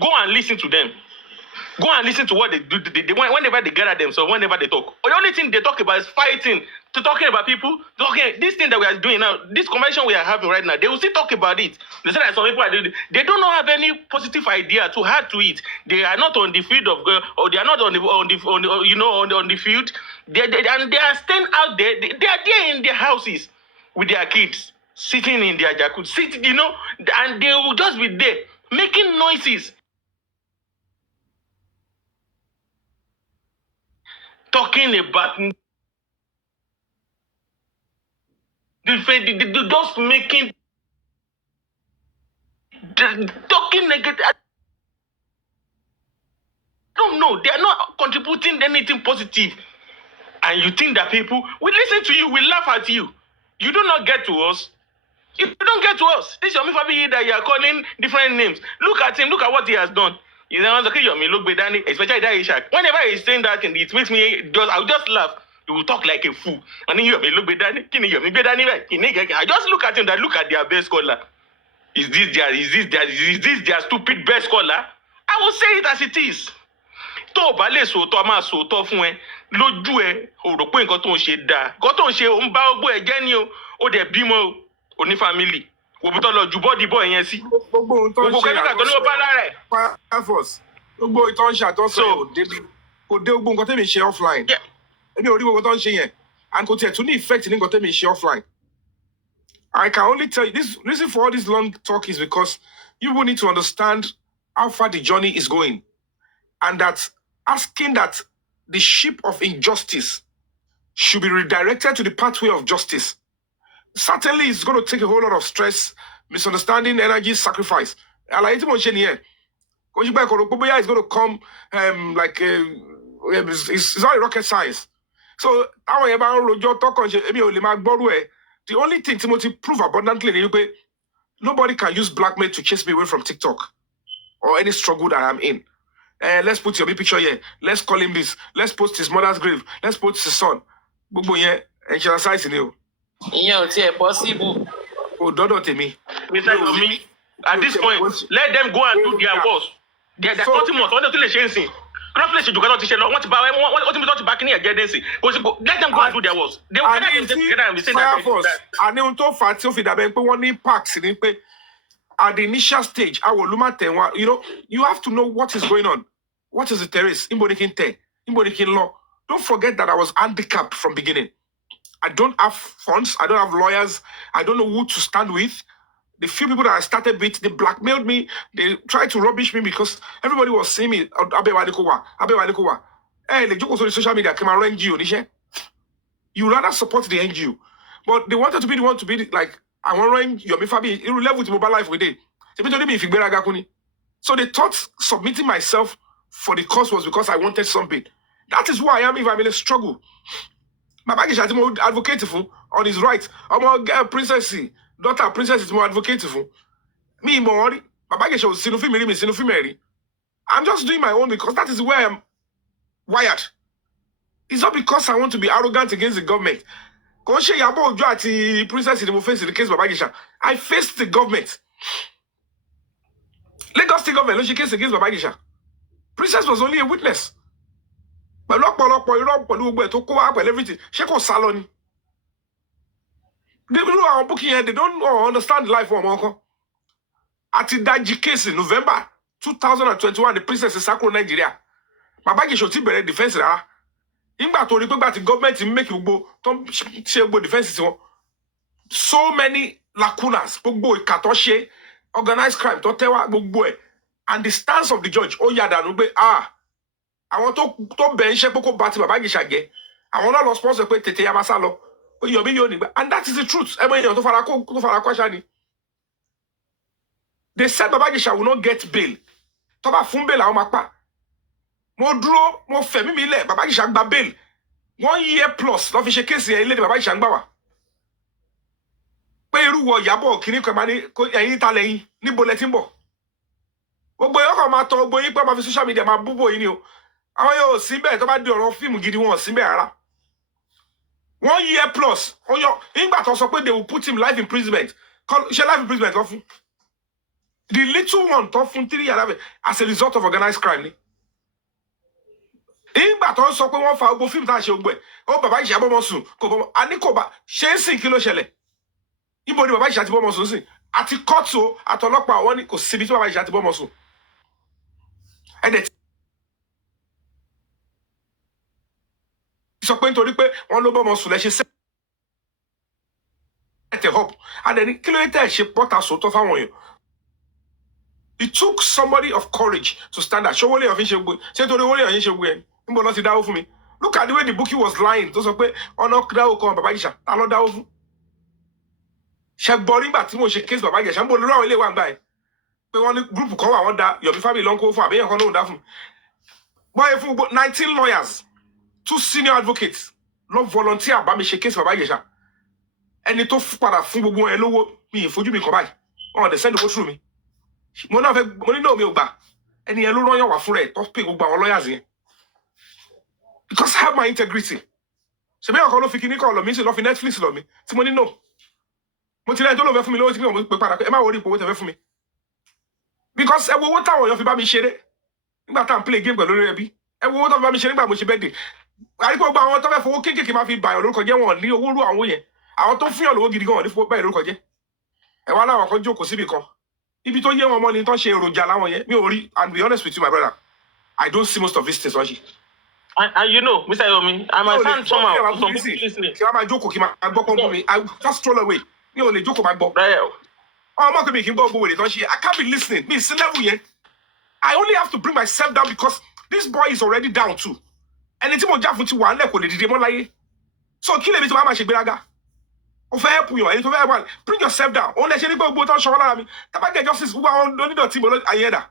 go and listen to them. Go and listen to what they do. Whenever they gather themselves, whenever they talk. The only thing they talk about is fighting, talking about people. This thing that we are doing now, this conversation we are having right now, they will still talk about it. They say that some people are doing it. They don't have any positive idea to add to it. They are not on the field of, or they are not on the field. They are staying out there. They are there in their houses with their kids, sitting in their jacuzzi, and they will just be there making noises. Talking about just making talking negative. I don't know. They are not contributing anything positive. And you think that people will listen to you, will laugh at you. You do not get to us. You don't get to us. This Yomi Fabi that you are calling different names. Look at him. Look at what he has done. He's okay, Yomi, look Bedani, especially that Ishak. Whenever he's saying that thing, it makes me I'll just laugh. He will talk like a fool. And then Yomi, look Bedani, Yomi Bedani. I just look at him that look at their best scholar. Is this their stupid best scholar? I will say it as it is. Tó o bá lè sòótọ́ a máa sòótọ́ fún ẹ lójú ẹ o rò pé nǹkan tó ń ṣe dáa nǹkan tó ń ṣe òun bá ọgbó ẹ jẹ́ ni o dẹ̀ bímọ o oní fámìlì òbí tó lọ ju bọ́ọ̀dì bọ́ọ̀ yẹn sí. Gbogbo ohun tó ń ṣe àtọ́sọ Fire Force gbogbo ìtọ́ ń ṣe àtọ́sọ kò dé gbogbo nǹkan tẹ́mi ṣe offline èmi ò rí gbogbo tó ń ṣe yẹn and kò tiẹ̀ tún ní effect ní nǹkan tẹ́mi ṣe offline. I can only tell you this reason for all this long talk is because you will need to understand how far the journey is going, and that asking that the ship of injustice should be redirected to the pathway of justice. Certainly, it's going to take a whole lot of stress, misunderstanding, energy, sacrifice. It's going to come it's not a rocket science. So, the only thing Timothy proved abundantly is nobody can use blackmail to chase me away from TikTok or any struggle that I'm in. Let's put your picture here. Let's call him this. Let's post his mother's grave. Let's post his son. Possible. Oh, Dodo Temi. Mr. Yomi, at this point, let them go and do their worst. They're talking more. Let them go and do their worst. They will gather themselves together and be saying that. And they will talk for packs at the initial stage. You have to know what is going on. What is the terrorist? Law. Don't forget that I was handicapped from beginning. I don't have funds. I don't have lawyers. I don't know who to stand with. The few people that I started with, they blackmailed me. They tried to rubbish me because everybody was saying me, Abewa. Hey, they joke on social media, came around NGO. You rather support the NGO. But they wanted to be the one to be like, I want to Yomi Fabi, you level with mobile life with it. So they thought submitting myself for the cause was because I wanted something. That is who I am if I'm in a struggle. My baggage is more advocate on his right. I'm a princess, daughter princess is more advocate for me. More, my baggage was Sinufi Mary. I'm just doing my own because that is where I'm wired. It's not because I want to be arrogant against the government. Princess in the case of Babagisha. I faced the government. Lagos State government, no, she case against Babagisha. Princess was only a witness. But everything. She called Salon. They know our booking here, they don't understand life for Monko. At the case in November 2021, the princess is Sacro Nigeria. Babagisha Tibere defense. The government make you go defense. So many lacunas. organized crime tó tẹ́wà gbogbo ẹ̀ and the stance of the judge ó yà dànù pé àwọn tó bẹ̀ ń ṣe pé kó bá ti bàbá Ìjẹ̀ṣà jẹ́ àwọn náà lọ sponsor pé tètè yà máa sá lọ Yomi yóò nígbà and that is the truth ẹ mọ èèyàn tó fara kó àṣà ni they said bàbá Ìjẹ̀ṣà will not get bail tó bá fún bail àwọn máa pa mo dúró mo fẹ̀mí mi lẹ̀ bàbá Ìjẹ̀ṣà gba bail 1 year plus lọ́ fi ṣe kéèsì ẹ̀ ilé ni bàbá Ìjẹ̀ṣà ń gbà wá pé irú wọ Ìyábọ̀ kìíní kan máa ní ẹ̀yin ta lẹ́yìn níbo lẹ ti ń bọ̀ gbogbo yóò kàn máa tọ gbogbo yín pé máa fi social media máa búbò yín ni o àwọn yóò sí bẹ́ẹ̀ tó bá di ọ̀rọ̀ fíìmù gidi wọn sí bẹ́ẹ̀ rárá 1 year plus ọyọ nígbà tó sọ pé they will put him life imprisonment ṣe life imprisonment lọ fún the little one tó fún 3 years as a result of organized crime ni nígbà tó sọ pé wọ́n fa gbogbo fíìmù tá a ṣe gbogbo ẹ̀ ó bàbá Ìjẹ̀ṣà bọ́mọ sùn kò bọ́mọ àní kò bá ṣe é sìn kí ló ṣẹlẹ̀ níbo ni bàbá Ìjẹ̀ṣà ti bọ́mọ sùn sí àti kóòtù àtọlọ́pàá àwọn ni kò síbi tí bàbá Ìjẹ̀ṣà ti bọ́mọ sùn ẹ̀dẹ̀ sọ pé nítorí pé wọ́n ló bọ́mọ sùn lẹ́ṣẹ̀ sẹ́ẹ̀tẹ̀ up adẹni kí ló dé tẹ̀ ṣe pọ́ta sòótọ́ fáwọn èèyàn it took somebody of courage to stand up ṣé owó lè yàn fi ṣe gbé ṣé nítorí owó lè yàn fi ṣe gbé ẹ níbo lọ ti dáwó fún mi look at the way the bookie was lying tó sọ pé ọ̀nà dáwó kan bàbá Ìjẹ̀ṣà ta ló dáwó fún ṣe gbọ́ nígbà tí mo ṣe case bàbá Ìjẹ̀ṣà ń bọ̀ lórí àwọn ilé wa ń gbà ẹ̀ pé wọ́n ní gúrùpù kan wà wọ́n da Yomi family lọ́nkó fún àbẹ́yẹn kan lóhùn dá fún bọ́yẹ fún gbogbo 19 lawyers 2 senior advocates lọ volunteer bá mi ṣe case bàbá Ìjẹ̀ṣà ẹni tó padà fún gbogbo ẹ lówó mi ìfojú mi kàn báyìí wọn dẹ̀ send owó through mi mo náà fẹ́ mo ní náà mi ò gbà ẹni yẹn ló rán yàn wá fún rẹ̀ tó pay gbogbo àwọn lawyers yẹn because I have my integrity ṣèbí ọkọ ló fi kíní kan lọ mí sí lọ fi Netflix lọ mi tí mo ní no mo ti rẹ́ni tó lóun fẹ́ fún mi lówó tí mi ò mọ̀ pé padà ẹ má wọrí ipò owó tẹ fẹ́ fún mi because ẹ wo owó táwọn èèyàn fi bá mi ṣeré nígbà tá à ń play game pẹ̀lú ẹbí ẹ wo owó tó fi bá mi ṣeré nígbà mo ṣe birthday àríkò gbogbo àwọn tó fẹ́ fowó kéékèèké máa fi bàyàn lórúkọ jẹ́ wọn ní owó rú àwọn yẹn àwọn tó fún yàn lówó gidi gan wọn ní fowó báyìí lórúkọ jẹ́ ẹ wá láwọn kan jókòó síbì kan ibi tó yé wọn mọ́ ni tán ṣe èròjà láwọn yẹn mi ò rí and be honest with you my brother I don't see most of these things wọ́n ṣe. And you know, Mr. Yomi, I might sound somehow to some people listening. Kí wọ́n máa jókòó kí máa gbọ́ pọ́npọ́n mi I just stroll away mi ò lè jókòó máa gbọ́. Ọmọ kò mi kì í gbọ́ gbogbo èdè tán ṣe I can't be listening mi sí level yẹn I only have to bring myself down because this boy is already down too. Ẹni tí mo já fún ti wà nílẹ̀ kò lè dìde mọ́ láyé. So kí lèmi tí wàá máa ṣe gbéraga? O fẹ́ help yàn ẹni tó fẹ́ help yàn bring yourself down. Òun lè ṣe ní pé gbogbo tó ń ṣọwọ́ lára mi. Tábàgẹ̀ justice gbogbo àwọn onídọ̀tí mo ayé ẹ̀dà.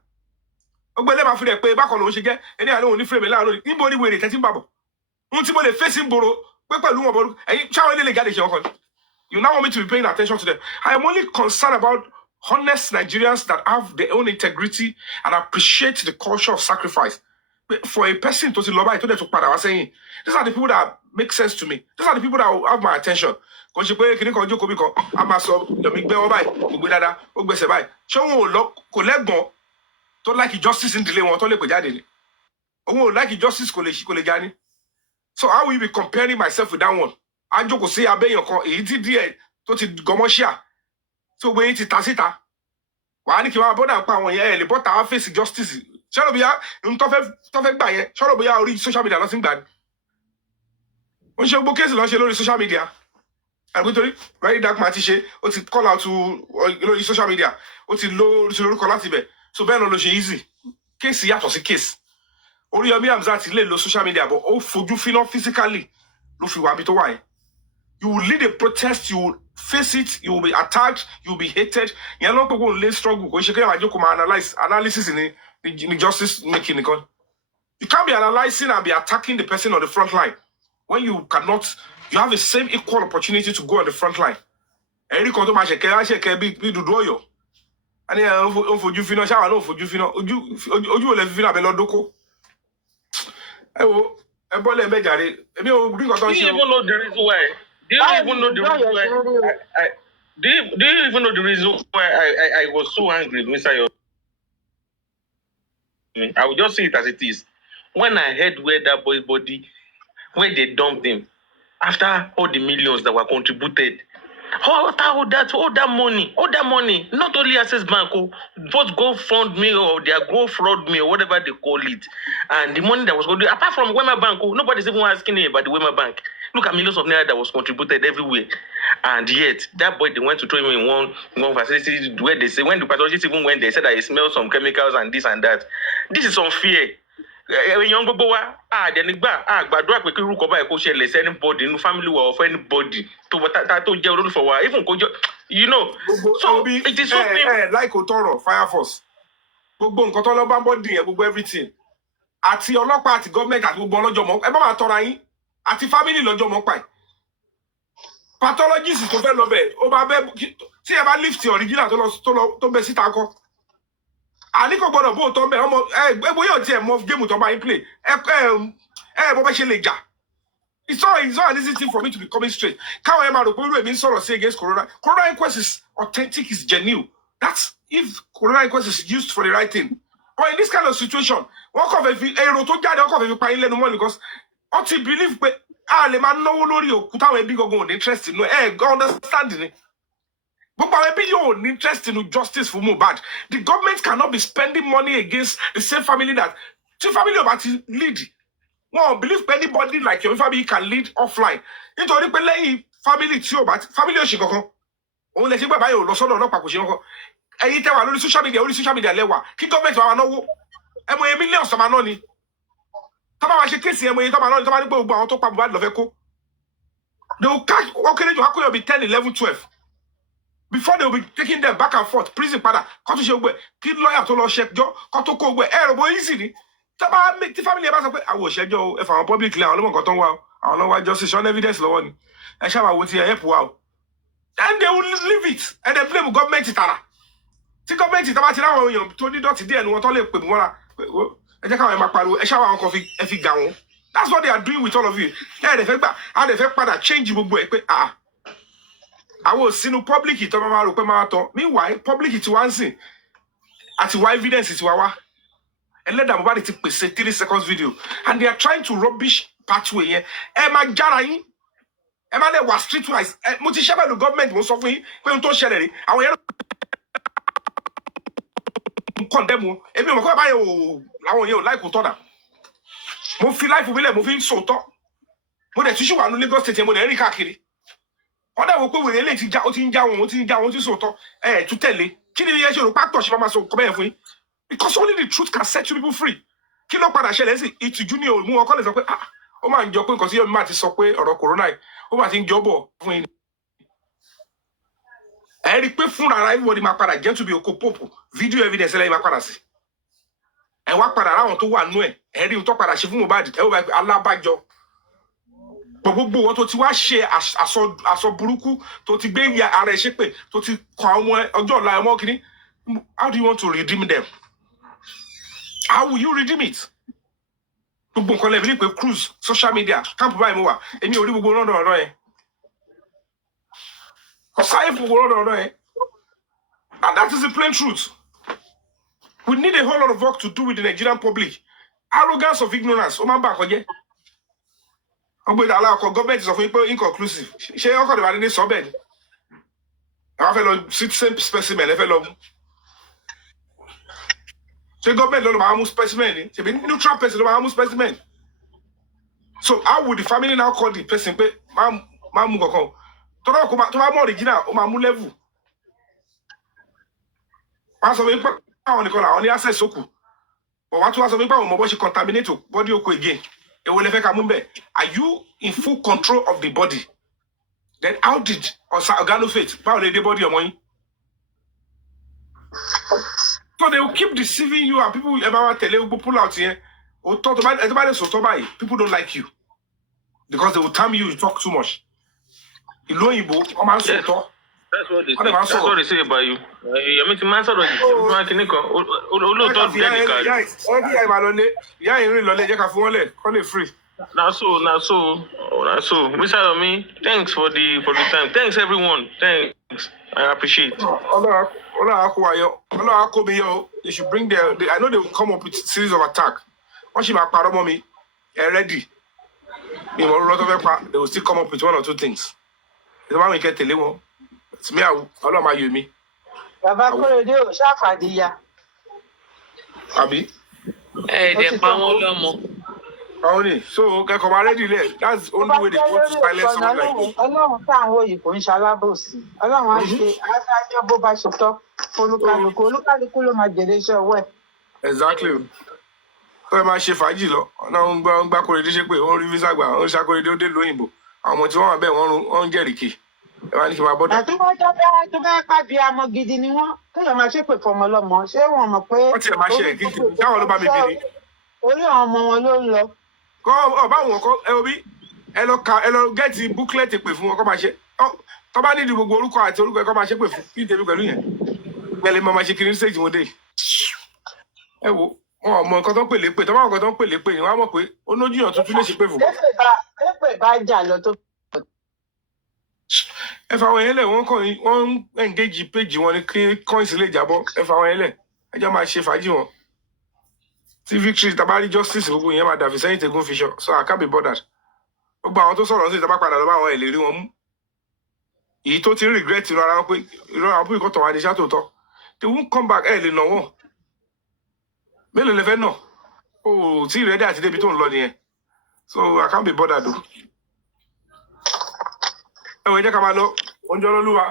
Gbogbo ẹlẹ́màá fi rẹ̀ pé bákan lòun ṣe jẹ́ ẹni àná òun ní fèrèmí láàárọ̀ ní. Níbo ni wèrè tẹ́tí ń bàbọ̀? Ohun tí mo lè fèsì ń boro pé pẹ̀lú wọn bọ̀rù ẹ̀yin ṣáwọn ilé lè jáde ṣe ọkàn. You now want me to be paying attention to them. I am only concerned about honest Nigerians that have their own integrity and appreciate the culture of sacrifice. For a person to see love, I told them to padà wá sẹ́yìn. These are the people that make sense to me. These are the people that will have my attention. Kò ṣe pé kíní kan jókòó bí kan, a máa sọ Yomi gbé wọn báyìí, kò gbé dáadáa, ó gbèsè báyìí. Ṣé wọn ò lọ kò lẹ́gbọ̀n tó like justice ń delay wọn tó lè pè jáde ni? Òun ò like justice kò lè já ni. So how will you be comparing myself with that one? A jókòó sí abẹ́yàn kan èyí tí díẹ̀ tó ti gọmọ́ṣíà tí gbogbo yín ti ta síta. Wàá ní kí wọ́n bọ́dà pa àwọn yẹn ẹ̀ lè bọ́ta wá face justice. Ṣọ́rọ̀ bóyá n tó fẹ́ gbà yẹn ṣọ́rọ̀ bóyá orí social media lọ sí gbà ni. Ó ń ṣe gbogbo kéèsì lọ ṣe lórí social media. Àbí torí very dark man ti ṣe ó ti call out lórí social media ó ti lo orúkọ láti bẹ̀. So bẹ́ẹ̀ náà ló ṣe easy. Kéèsì yàtọ̀ sí kéèsì. Orí Yomi Hamzat lè lo social media but ó fojú fínà physically ló fi wà bí tó wà yẹn. You will lead a protest, you will face it, you will be attacked, you will be hated. Yẹn ló gbogbo lè struggle kò ṣe kéèyàn àjókòó máa analysis in justice making nìkan. You can't be analyzing and be attacking the person on the front line when you cannot, you have the same equal opportunity to go on the front line. Ẹ̀rí kan tó máa ṣẹ̀kẹ́ bí dùdú ọ̀yọ́. A ní ó fojú fínà ṣáwà náà fojú fínà ojú ò lè fi fínà bẹ́ẹ̀ lọ́dọ́kọ́. Ẹ wo ẹ bọ́lẹ̀ mẹ́jàre èmi ò rí nǹkan tó ń ṣe. Do you even know the reason why? Do you even know the reason why? Do you even know the reason why I was so angry, Mr. Yomi? I will just say it as it is. When I heard where that boy's body, where they dumped him, after all the millions that were contributed, all that money, not only Access Bank, both GoFundMe or their GoFraud Me or whatever they call it, and the money that was going to, apart from Wema Bank, nobody's even asking about the Wema Bank. Look at millions of naira that was contributed everywhere. And yet, that boy, they went to throw him in one facility where they say, when the pathologists even went, they said that he smelled some chemicals and this and that. This is unfair. Young boy, gbàdúrà pé kí irú kọba kó ṣẹlẹ̀ sí anybody in family or for anybody tó jẹ́ olólùfẹ́ wa, even kó jọ, you know. So it is something. Like Otoro, Fire Force. Gbogbo nǹkan tó lọ bá body yẹn, gbogbo everything. Àti ọlọ́pàá àti government àti gbogbo ọlọ́jọ́ mọ́, ẹ bá máa tọra yín. Àti family lọ́jọ́ mọ́ pa ẹ̀. Pathologist tó fẹ́ lọ bẹ̀, ó bá bẹ́ tí ẹ bá lift original tó bẹ síta kọ́. Àní kò gbọ́dọ̀ bó tọ́ bẹ̀ ọmọ ẹgbẹ́ yóò tiẹ̀ mọ game tó bá yín play. Bọ́ bẹ́ ṣe lè jà. It's not an easy thing for me to be coming straight. Káwọn ẹ máa rò pé irú èmi ń sọ̀rọ̀ sí against Corona. Corona inquest is authentic, is genuine. That's if Corona inquest is used for the right thing. Or in this kind of situation, one kò fẹ́ fi èrò tó jáde, one kò fẹ́ fi pa yín lẹ́nu mọ́ because wọ́n ti believe pé le máa náwó lórí òkú táwọn ẹbí gangan ò ní interest inú understand ni. Gbogbo àwọn ẹbí yóò ní interest in justice for Mohbad. The government cannot be spending money against the same family that tí family ò bá ti lead. Wọ́n believe pé anybody like your family can lead offline. Nítorí pé lẹ́yìn family tí ò bá family ò ṣe kankan. Òun lè ṣe pé báyìí ò lọ sọ́dọ̀ ọlọ́pàá kò ṣe kankan. Ẹ̀yin tẹ́ wà lórí social media lẹ́wà kí government wa náwó. Ẹ mọ millions tó máa ná ni. Tá bá wá ṣe kéèsì ẹ mọ iye tó máa ná ni tó bá ní pé gbogbo àwọn tó pa Mohbad lọ fẹ́ kó. They will catch okay, you have be 10, 11, 12. Before they will be taking them back and forth, prison padà, kó tó ṣe gbé, kí lawyer tó lọ ṣẹjọ́, kó tó kó gbé, robo easy ni. Tá bá make the family ẹ bá sọ pé àwọn ṣẹjọ́ o, ẹ fà wọn public lẹ àwọn ló mọ nǹkan tó ń wá o, àwọn ló wá justice on evidence lọ́wọ́ ni. Ẹ ṣá máa wo ti ẹ help wa o. And they will leave it and then blame government tara. Tí government tá bá ti ráwọn èèyàn tó ní dọ̀tí díẹ̀ ni wọ́n tó lè pè mọ́ra. Ẹ jẹ́ káwọn ẹ máa pariwo, ẹ ṣá wọn kan fi gà wọ́n. That's what they are doing with all of you. Ẹ dẹ̀ fẹ́ gbà, a dẹ̀ fẹ́ padà change gbogbo ẹ̀ pé àwọn sínú public tó máa rò pé máa tán. Meanwhile, public ti wá ń sìn àti wá evidence ti wá wá. Ẹlẹ́dàá Mohbad ti pèsè 3 seconds video and they are trying to rubbish pathway yẹn. Ẹ máa jára yín. Ẹ máa lè wà streetwise. Mo ti ṣẹ́ pẹ̀lú government mo sọ fún yín pé ohun tó ṣẹlẹ̀ rí. Àwọn yẹn condemn wọn. Èmi ò mọ̀ kó báyìí làwọn yẹn ò láìkò tọ́nà. Mo fi life mi lẹ̀ mo fi ń sòótọ́. Mo dẹ̀ tíṣù wà ní Lagos State mo dẹ̀ rìn káàkiri. Wọ́n dẹ̀ wò pé wèrè lè ti já ó ti ń já wọn ó ti ń já wọn ó ti sòótọ́. Tún tẹ̀lé. Kí ni iye ṣe rò pátọ̀ ṣe máa sọ kọ́ bẹ́ẹ̀ fún yín? Because only the truth can set you people free. Kí ló padà ṣẹlẹ̀ sí ìtìjú ní òun ọkọ lè sọ pé ó máa ń jọ pé nǹkan tí Yomi máa ti sọ pé ọ̀rọ̀ corona yìí ó máa ti ń jọ́bọ̀ fún yín. Ẹ rí i pé fúnra ara everybody máa padà jẹ́ tùbí oko pope video evidence lẹ́yìn máa padà sí. Ẹ wá padà ráwọn tó wà nú ẹ̀ ẹ rí i tó padà ṣe fún Mohbad ẹ wọ́n bá pẹ́ alábàjọ. Gbogbo wọn tó ti wá ṣe aṣọ burúkú tó ti gbé ara ẹ̀ ṣépè tó ti kọ àwọn ọjọ́ ọ̀la ọmọ kìíní. How do you want to redeem them? How will you redeem it? Gbogbo nǹkan lẹ́bi ní pé cruise social media camp báyìí mo wà èmi ò rí gbogbo ọ̀rọ̀ yẹn. Ọ̀sáyé fún gbogbo ọ̀rọ̀ yẹn. And that is the plain truth. We need a whole lot of work to do with the Nigerian public. Arrogance of ignorance. Ó máa ń bà kọ́ jẹ́. Ọgbẹ́ ìdàlá ọkọ̀ gọ́ọ̀mẹ̀ntì sọ fún yín pé inconclusive. Ṣé ọkọ̀ ìdìbò adé sọ bẹ́ẹ̀ ni? Àwọn fẹ́ lọ same specimen ẹ fẹ́ lọ mú. Ṣé gọ́ọ̀mẹ̀ntì lọ́dọ̀ máa mú specimen ni? Ṣèbí neutral person ló máa mú specimen. So how would the family now call the person pé máa mú kankan? Tọ́lá tó bá mú original, ó máa mú level. Wọ́n á sọ pé àwọn nìkan làwọn ní access sókù. But wọ́n á tún wá sọ pé àwọn ọmọ bọ́ ṣe contaminate body oko again. Èwo lẹ fẹ́ ká mú bẹ́ẹ̀? Are you in full control of the body? Then how did organophage báwo lè dé body ọmọ yín? So they will keep deceiving you and people ever want to tell you pull out here. Or talk about everybody so people don't like you. Because they will tell you talk too much. That's what they say. That's what they say about you. I mean, to answer the Mr. Yomi, thanks for the time. Thanks everyone. Thanks. I appreciate. They should bring I know they will come up with a series of attacks. Once you make mommy, ready. They will still come up with 1 or 2 things. It's why we get to live. It's me, I love my Yomi. Abi? Hey, they're Only so can come already there. That's the only way they want to silence someone like you. Ọlọ́run táwọn òyìnbó ń ṣalábòsí. Ọlọ́run á ṣe aṣáájú bó bá ṣe tọ́ olúkálùkù. Olúkálùkù ló máa jèrè iṣẹ́ ọwọ́ ẹ̀. Exactly. Tó ẹ máa ṣe fàájì lọ, ọ̀nà ń gbá Kòrédé ṣe pé wọ́n rí visa gbà, wọ́n ń ṣàkóredé ó dé lóyìnbó. Àwọn tí wọ́n wà bẹ́ẹ̀ wọ́n ń jẹ̀rìkì. Ẹ wá ní kí n máa bọ́dọ̀. Àti wọ́n tó bá pàbí amọ̀ gidi ni wọ́n. Kéèyàn máa ṣépè fọmọ ọlọ́mọ. Ṣé wọ́n mọ̀ pé Wọ́n tiẹ̀ máa ṣe ẹ̀kí tèmi, táwọn ló bá mi bìrì. orí àwọn ọmọ wọn ló ń lọ. Kọ́ ọ̀bá wọn kọ́ ẹ obi ẹ lọ gẹ́ẹ̀tì búkúlẹ̀tì pè fún wọn kọ́ máa ṣe. Tọ́ bá nídìí gbogbo orúkọ àti orúkọ ẹ kọ́ máa ṣe pè fún bí tèmi pẹ̀lú yẹn. Gbẹ̀lẹ̀ máa ṣe kiri stage wọn dé. Ẹ wo wọn ò mọ nǹkan tó ń pè lépè, tọ́ bá nǹkan tó ń pè lépè ni wọ́n á mọ̀ pé olójúyàn tuntun lè ṣe pè fún. Lépè bá jà lọ tó. Ẹ fa àwọn yẹn lẹ̀ wọ́n ń engage page wọn ni kí coins lè jábọ́. Ẹ fa àwọn yẹn lẹ̀ ẹ jẹ́ máa ṣe fàájì wọn. Tí victory tabari justice gbogbo yẹn máa dàbí sẹ́yìn tẹ̀gún fi ṣọ, so I can't be bothered. Gbogbo àwọn tó sọ̀rọ̀ sí ìtabá padà lọ́wọ́ àwọn ẹ̀lẹ́rí wọn mú. Èyí tó ti ń regret irọ́ ara wọn pé irọ́ àwọn púpọ̀ tọ̀ wá ní iṣẹ́ àtòótọ́. They won't come back ẹ̀ lè nà wọ́n. Mélòó lè fẹ́ nà? O tí ìrẹ́dẹ̀ àti débi tó ń lọ nìyẹn. So I can't be bothered o. Ẹ wọ ẹ jẹ́ ká máa lọ, oúnjẹ olólùwà.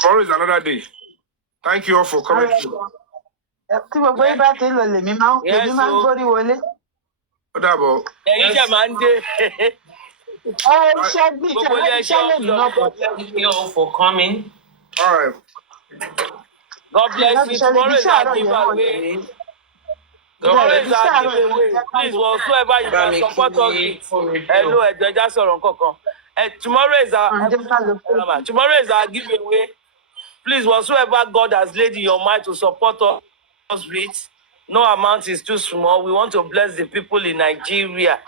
Tomorrow is another day. Thank you all for coming. Tí gbogbo yín bá ti ń lọ lèmi máa ń gbórí wọlé. Ó dàbọ̀. Ẹ̀yin jẹ́ máa ń dé. Iṣẹ́ bí iṣẹ́ lè ná bọ̀. Thank you all for coming. All right. God bless you. Tomorrow is our giveaway. Tomorrow is our giveaway. Please, whatsoever you can support us with. Hello, ẹja sọ̀rọ̀ nǹkankan. Tomorrow is our giveaway. Please, whatsoever God has laid in your mind to support us with, no amount is too small. We want to bless the people in Nigeria.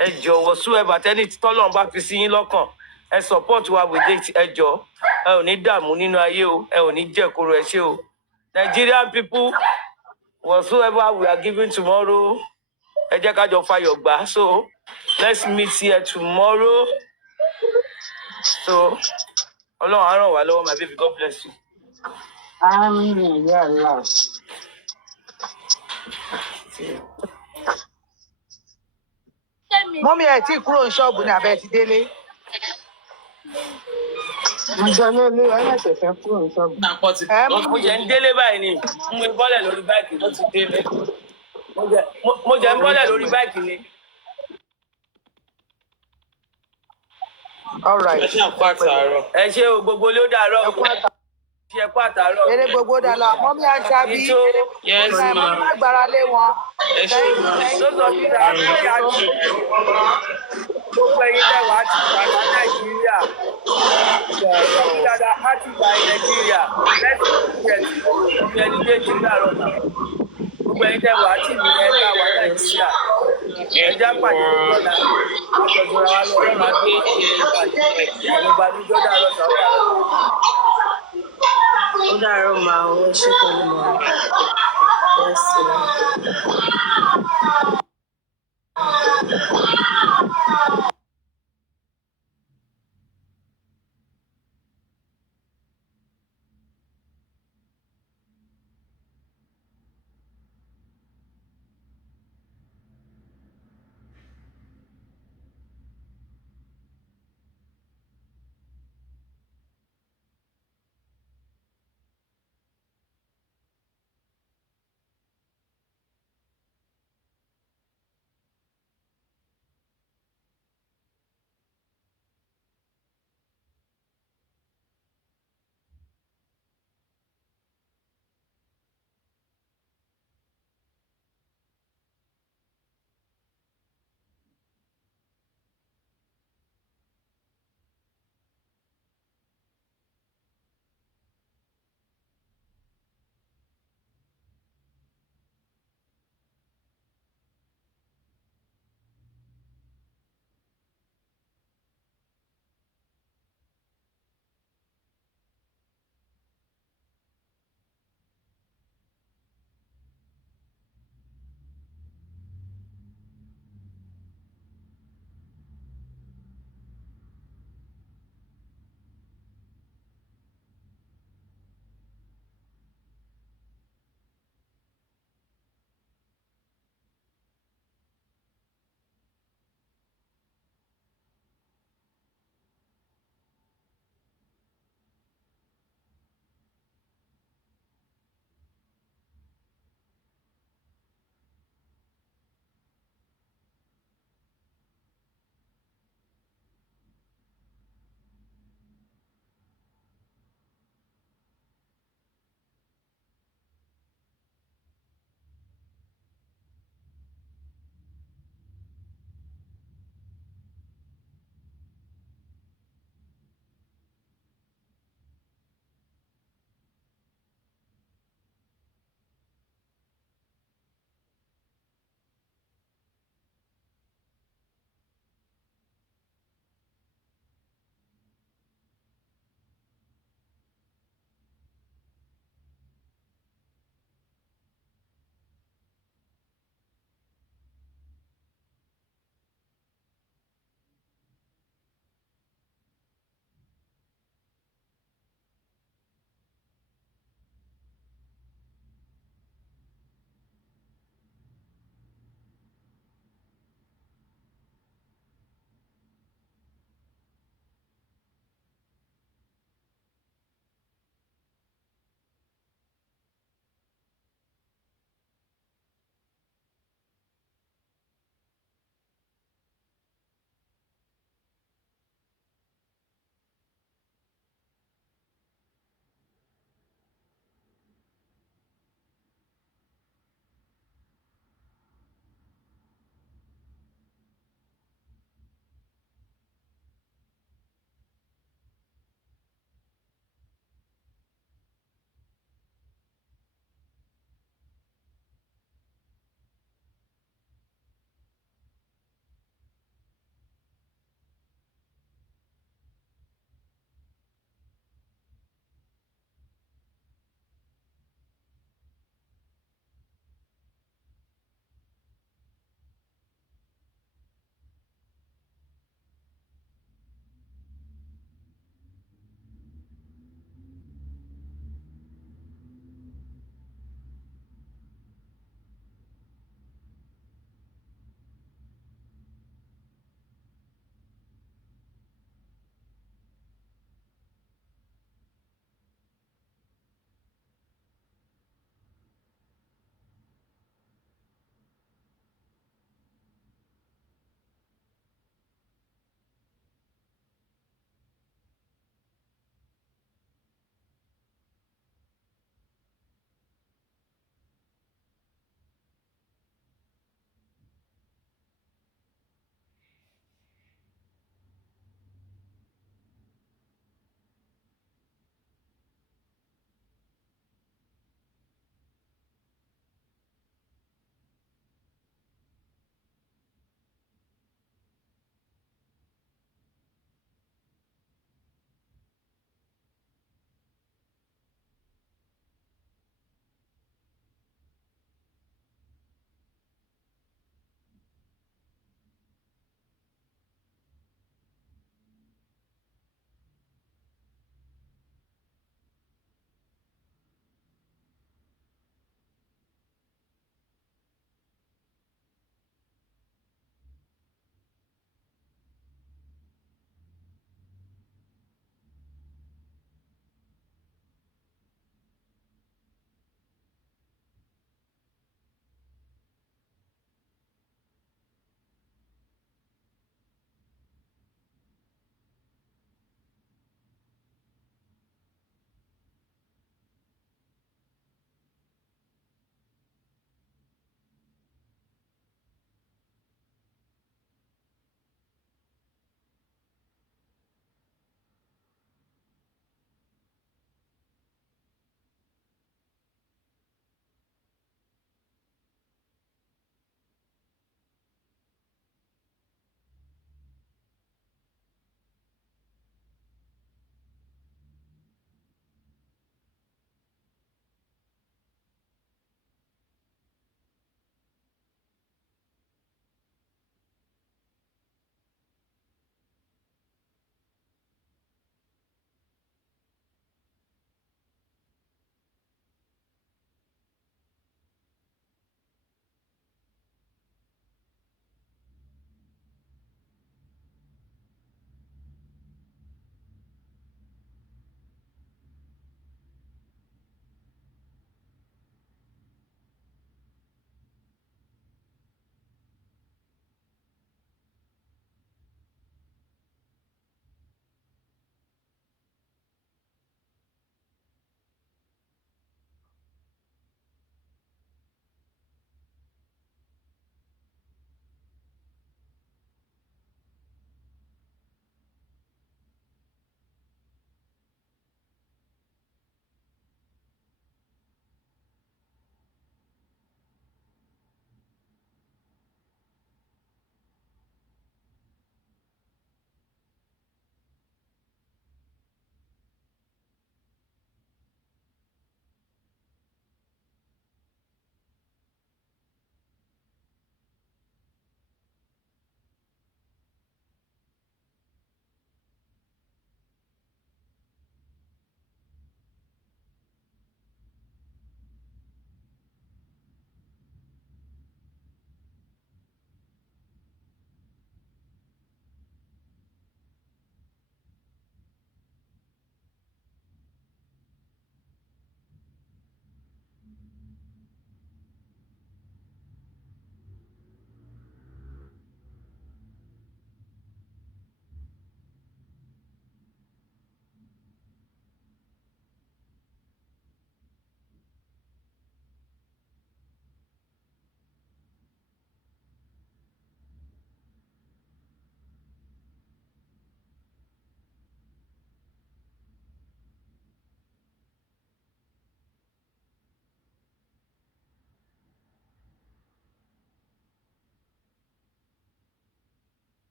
Ẹ jọ̀ọ́, whatsoever, tẹ́ni tọ́lọ́run bá fi sí yín lọ́kàn, ẹ support wa with it, ẹ jọ̀ọ́. Ẹ ò ní dààmú nínú ayé o, ẹ ò ní jẹ̀kúrò ẹ ṣé o. Nigerian people, whatsoever we are giving tomorrow, ẹ jẹ́ ká jọ fayọ̀ gbà. So, let's meet here tomorrow. So, Ọlọ́run á ràn wá lọ́wọ́, my baby, God bless you. Àmín, ya Allah. Mọ́mí ẹ̀ tí kúrò ní ṣọ́ọ̀bù ni àbẹ́ ti délé. Mo jẹ́ olóòlù ẹlẹ́sẹ̀ fẹ́ kúrò ní ṣọ́ọ̀bù. Mo jẹ́ ń délé báyìí ni, mo bọ́lẹ̀ lórí báìkì ló ti délé. Mo jẹ́ ń bọ́lẹ̀ lórí báìkì ni. All right. Ẹ ṣé o, gbogbo ló dàárọ̀. Ṣé kú àtàárọ̀? Eré gbogbo dàlọ́, mọ́mí Àṣàbí. Yes, ma'am. Mọ́mí agbára lé wọn. Lọ́sọ̀ bí dáa bí àti gbogbo ẹ̀yin tẹ̀ wá ti padà Nàìjíríà. Lọ́sọ̀ bí dáadáa á ti gba Nàìjíríà. Lẹ́sìn ìgbẹ́ ẹni dé ti dàárọ̀ náà. Gbogbo ẹ̀yin tẹ̀ wá ti ní ẹ̀ka wá Nàìjíríà. Ẹja pàdé gbogbo náà. Àjọ̀dún ara lọ lọ́nà gbé àwọn ìbànújọ́ dàárọ̀ sàwọn. Ó dàárọ̀ máa ń ṣe pẹ̀lú mọ́. Yes,